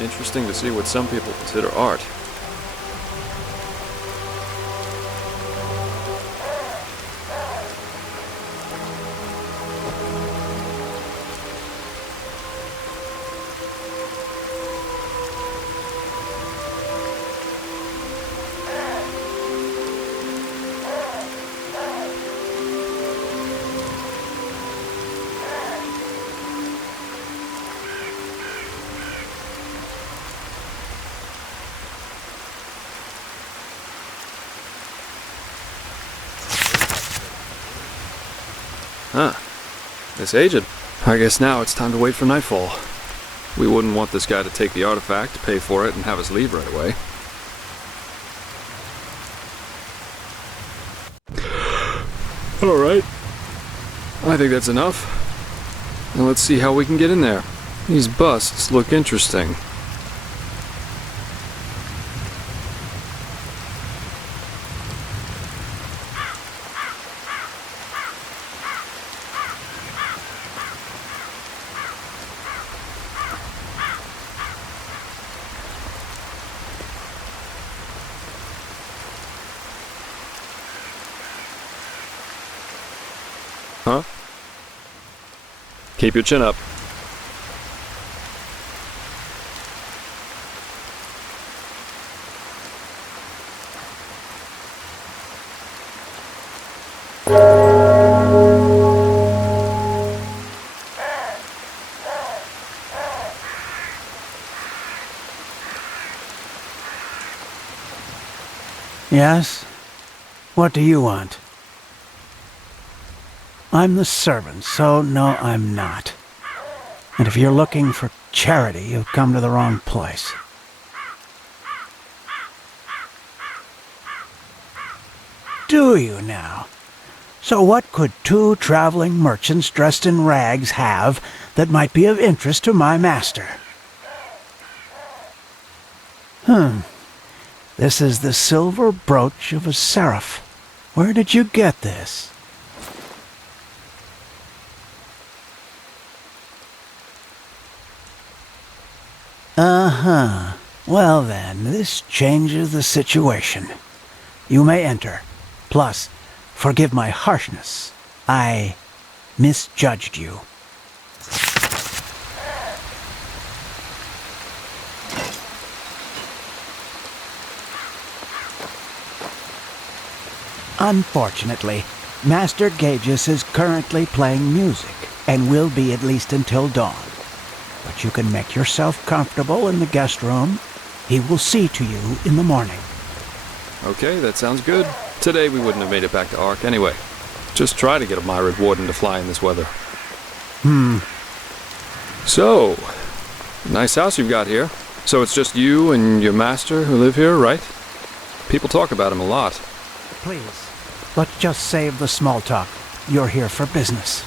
Interesting to see what some people consider art. Huh. This aged. I guess now it's time to wait for nightfall. We wouldn't want this guy to take the artifact, pay for it, and have us leave right away. Alright. I think that's enough. Now let's see how we can get in there. These busts look interesting. Keep your chin up. Yes? What do you want? I'm the servant, so no, I'm not. And if you're looking for charity, you've come to the wrong place. Do you now? So what could two traveling merchants dressed in rags have that might be of interest to my master? This is the silver brooch of a seraph. Where did you get this? Uh-huh. Well then, this changes the situation. You may enter. Plus, forgive my harshness. I misjudged you. Unfortunately, Master Gages is currently playing music, and will be at least until dawn. But you can make yourself comfortable in the guest room. He will see to you in the morning. Okay, that sounds good. Today we wouldn't have made it back to Ark anyway. Just try to get a Myrid Warden to fly in this weather. So, nice house you've got here. So it's just you and your master who live here, right? People talk about him a lot. Please, let's just save the small talk. You're here for business.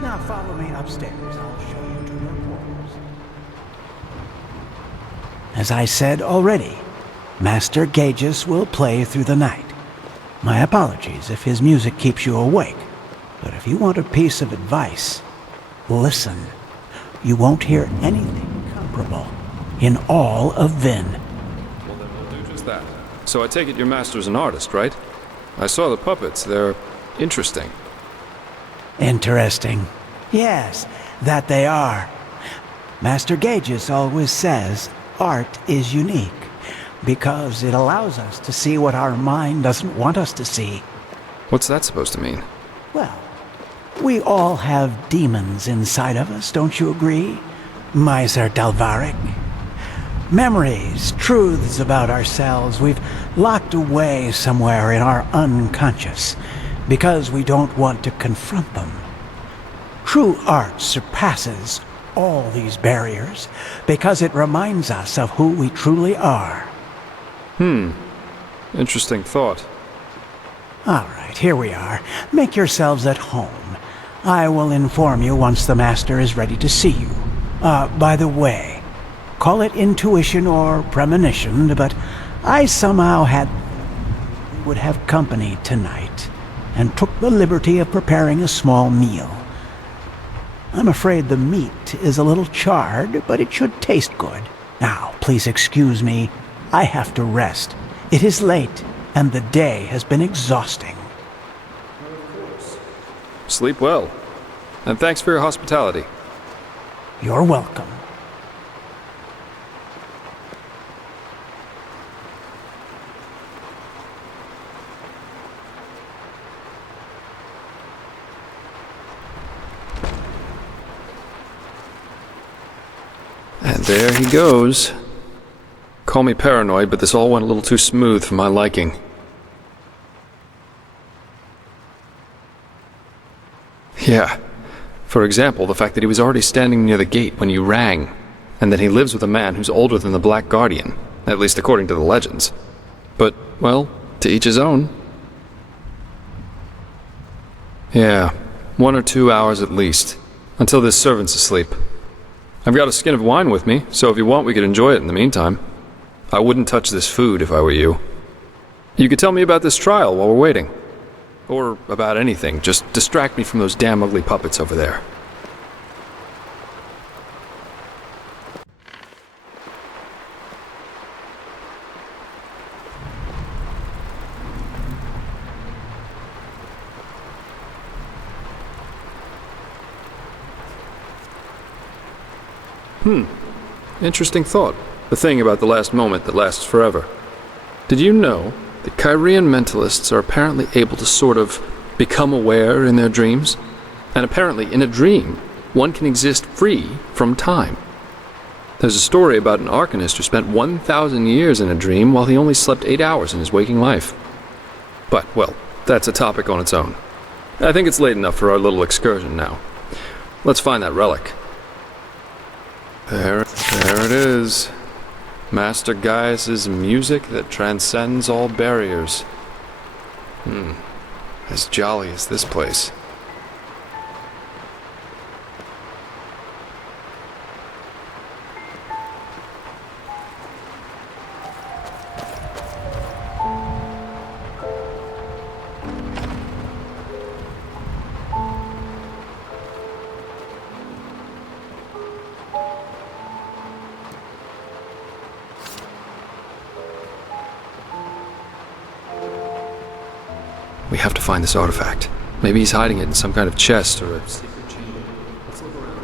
Now follow me upstairs. I'll show you to your quarters. As I said already, Master Gages will play through the night. My apologies if his music keeps you awake, but if you want a piece of advice, listen. You won't hear anything comparable in all of Vin. Well, then we'll do just that. So I take it your master's an artist, right? I saw the puppets. They're interesting. Interesting. Yes, that they are. Master Gages always says art is unique because it allows us to see what our mind doesn't want us to see. What's that supposed to mean? Well, we all have demons inside of us, don't you agree, Miser Dalvaric? Memories, truths about ourselves we've locked away somewhere in our unconscious because we don't want to confront them. True art surpasses all these barriers because it reminds us of who we truly are. Interesting thought. All right, here we are. Make yourselves at home. I will inform you once the master is ready to see you. By the way, call it intuition or premonition, but I somehow had we would have company tonight and took the liberty of preparing a small meal. I'm afraid the meat is a little charred, but it should taste good. Now, please excuse me. I have to rest. It is late, and the day has been exhausting. Sleep well. And thanks for your hospitality. You're welcome. And there he goes. Call me paranoid, but this all went a little too smooth for my liking. Yeah. For example, the fact that he was already standing near the gate when you rang, and that he lives with a man who's older than the Black Guardian, at least according to the legends. But, well, to each his own. Yeah, 1 or 2 hours at least, until this servant's asleep. I've got a skin of wine with me, so if you want we could enjoy it in the meantime. I wouldn't touch this food if I were you. You could tell me about this trial while we're waiting. Or about anything. Just distract me from those damn ugly puppets over there. Interesting thought. The thing about the last moment that lasts forever. Did you know that Kyrian mentalists are apparently able to sort of become aware in their dreams? And apparently, in a dream, one can exist free from time. There's a story about an Arcanist who spent 1,000 years in a dream while he only slept 8 hours in his waking life. But, well, that's a topic on its own. I think it's late enough for our little excursion now. Let's find that relic. There it is. Master Gaius's music that transcends all barriers. As jolly as this place. We have to find this artifact. Maybe he's hiding it in some kind of chest or a secret chamber. Let's look around.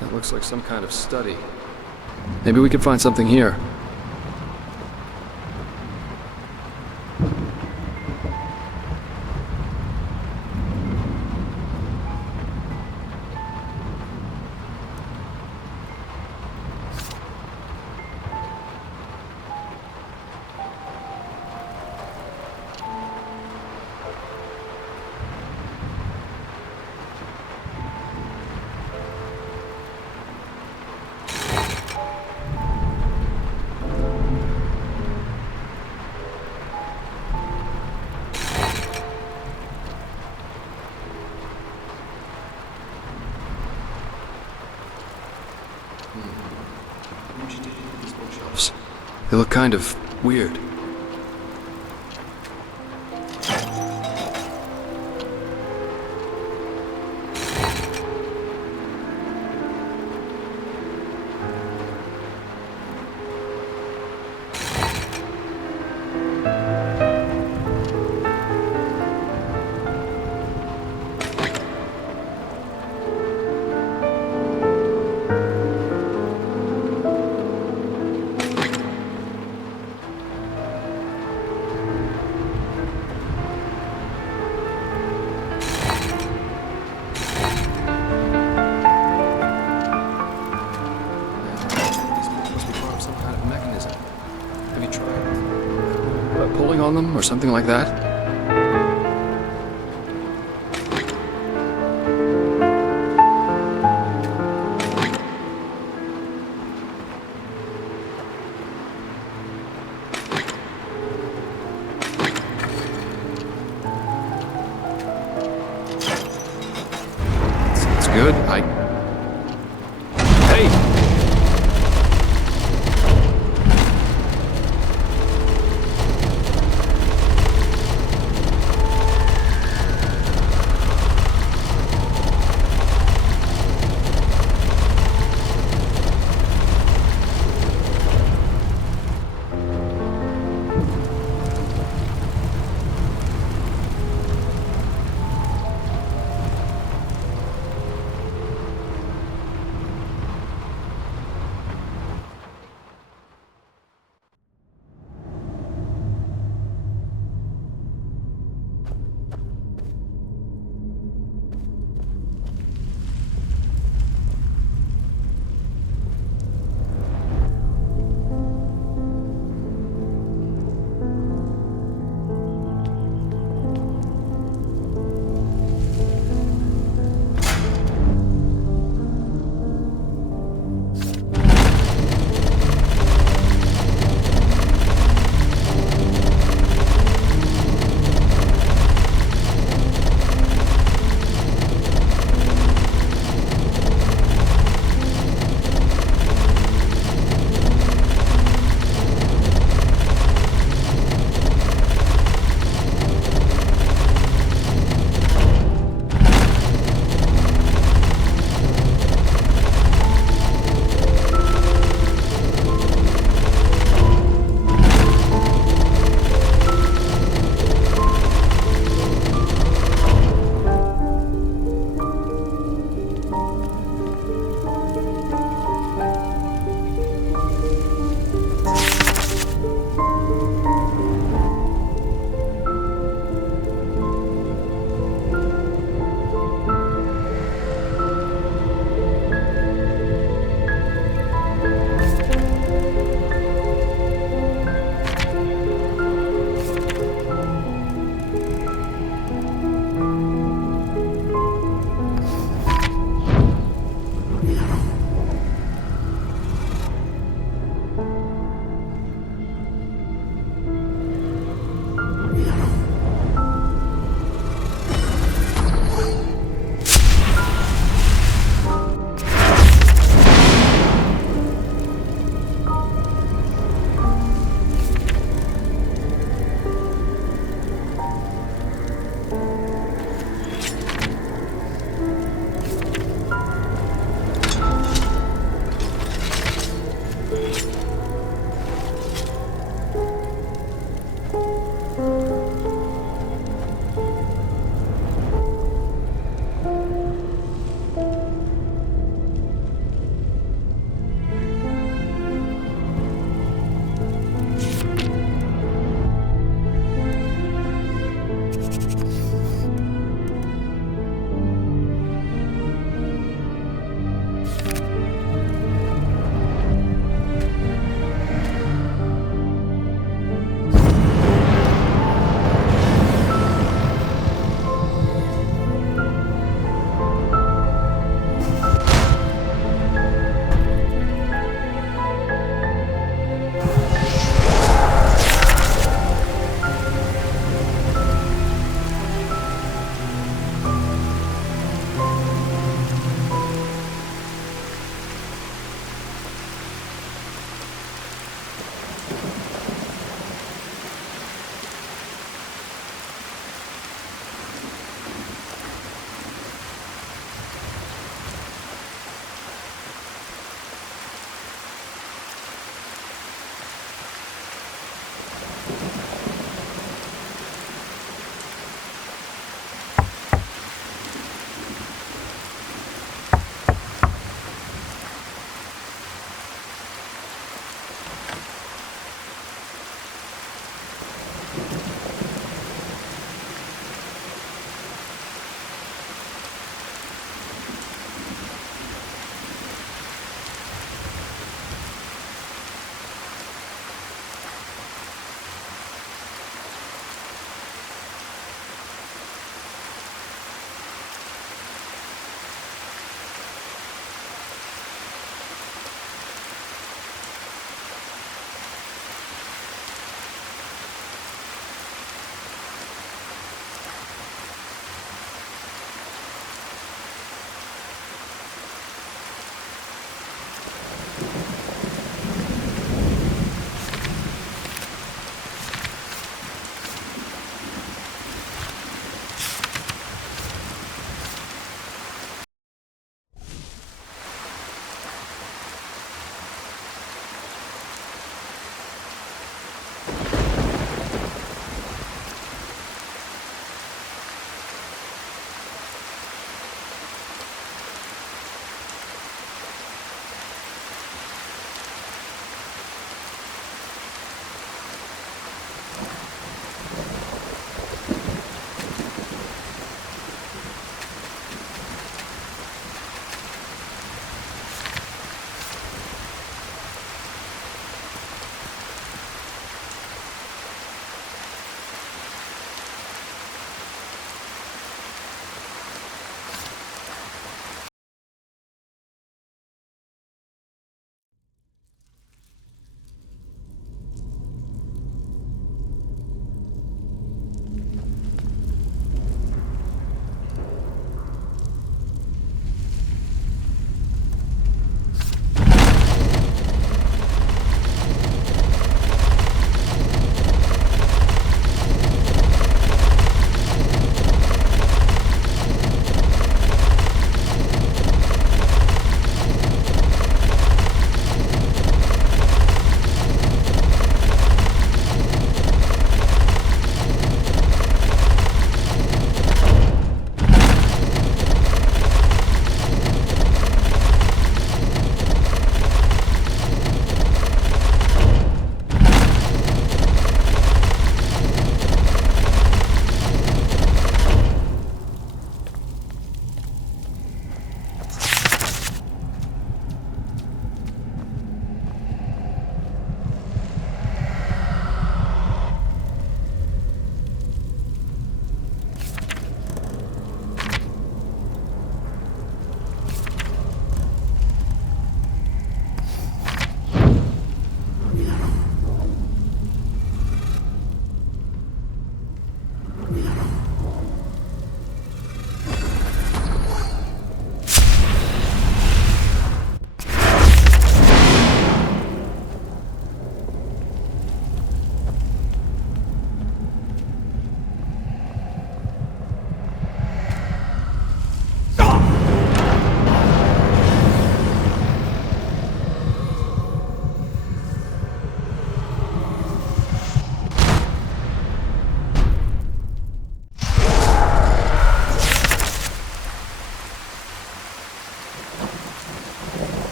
That looks like some kind of study. Maybe we can find something here. They look kind of weird. Pulling on them or something like that? It's good. Hey!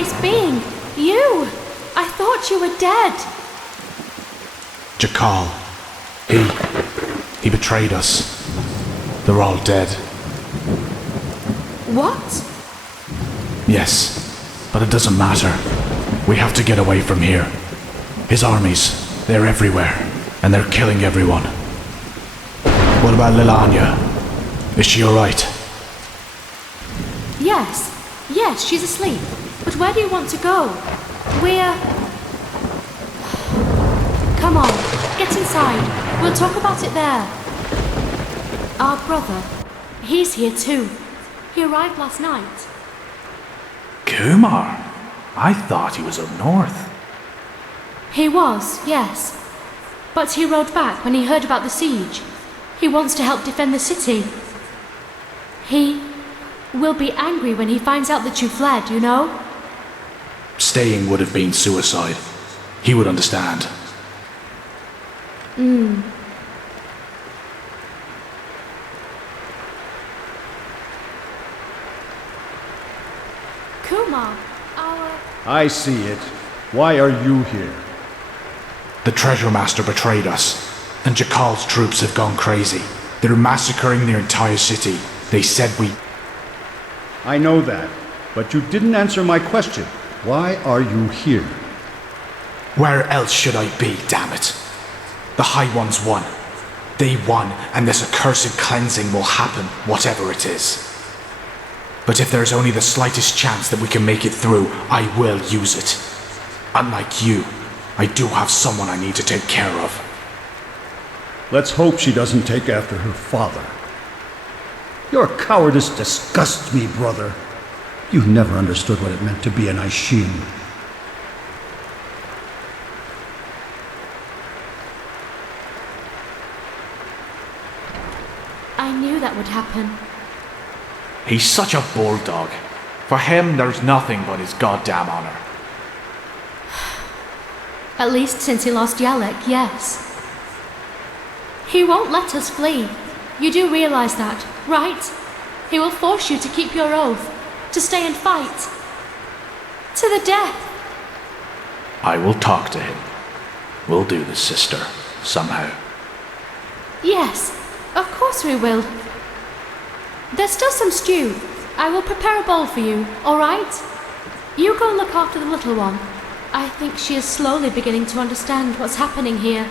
mysterious being? You! I thought you were dead. Jakal. He betrayed us. They're all dead. What? Yes, but it doesn't matter. We have to get away from here. His armies, they're everywhere, and they're killing everyone. What about Lilanya? Is she alright? Yes, she's asleep. But where do you want to go? We're... Come on, get inside. We'll talk about it there. Our brother, he's here too. He arrived last night. Kumar? I thought he was up north. He was, yes. But he rode back when he heard about the siege. He wants to help defend the city. He will be angry when he finds out that you fled, you know? Staying would have been suicide. He would understand. Kumar, I see it. Why are you here? The Treasure Master betrayed us, and Jakal's troops have gone crazy. They're massacring their entire city. They said we... I know that, but you didn't answer my question. Why are you here? Where else should I be, damn it? The High Ones won. They won, and this accursed cleansing will happen, whatever it is. But if there's only the slightest chance that we can make it through, I will use it. Unlike you, I do have someone I need to take care of. Let's hope she doesn't take after her father. Your cowardice disgusts me, brother. You never understood what it meant to be an Aishin. I knew that would happen. He's such a bulldog. For him, there's nothing but his goddamn honor. At least since he lost Yalek, yes. He won't let us flee. You do realize that, right? He will force you to keep your oath, to stay and fight. To the death. I will talk to him. We'll do this, sister, somehow. Yes, of course we will. There's still some stew. I will prepare a bowl for you, alright? You go look after the little one. I think she is slowly beginning to understand what's happening here.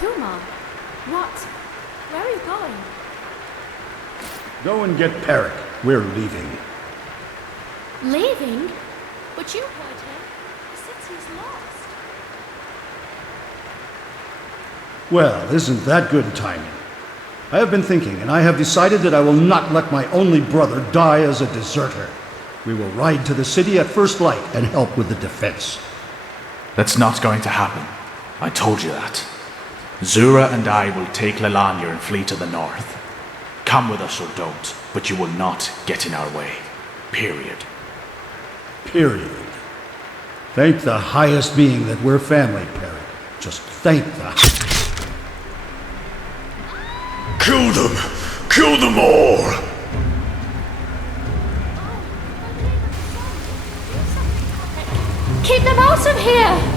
Kumar, what? Where are you going? Go and get Perik. We're leaving. Leaving? But you heard him. The city's lost. Well, isn't that good timing? I have been thinking, and I have decided that I will not let my only brother die as a deserter. We will ride to the city at first light and help with the defense. That's not going to happen. I told you that. Zura and I will take Lilanya and flee to the north. Come with us or don't, but you will not get in our way. Period. Period. Thank the highest being that we're family, Perik. Just thank the... Kill them! Kill them all! Keep them out of here!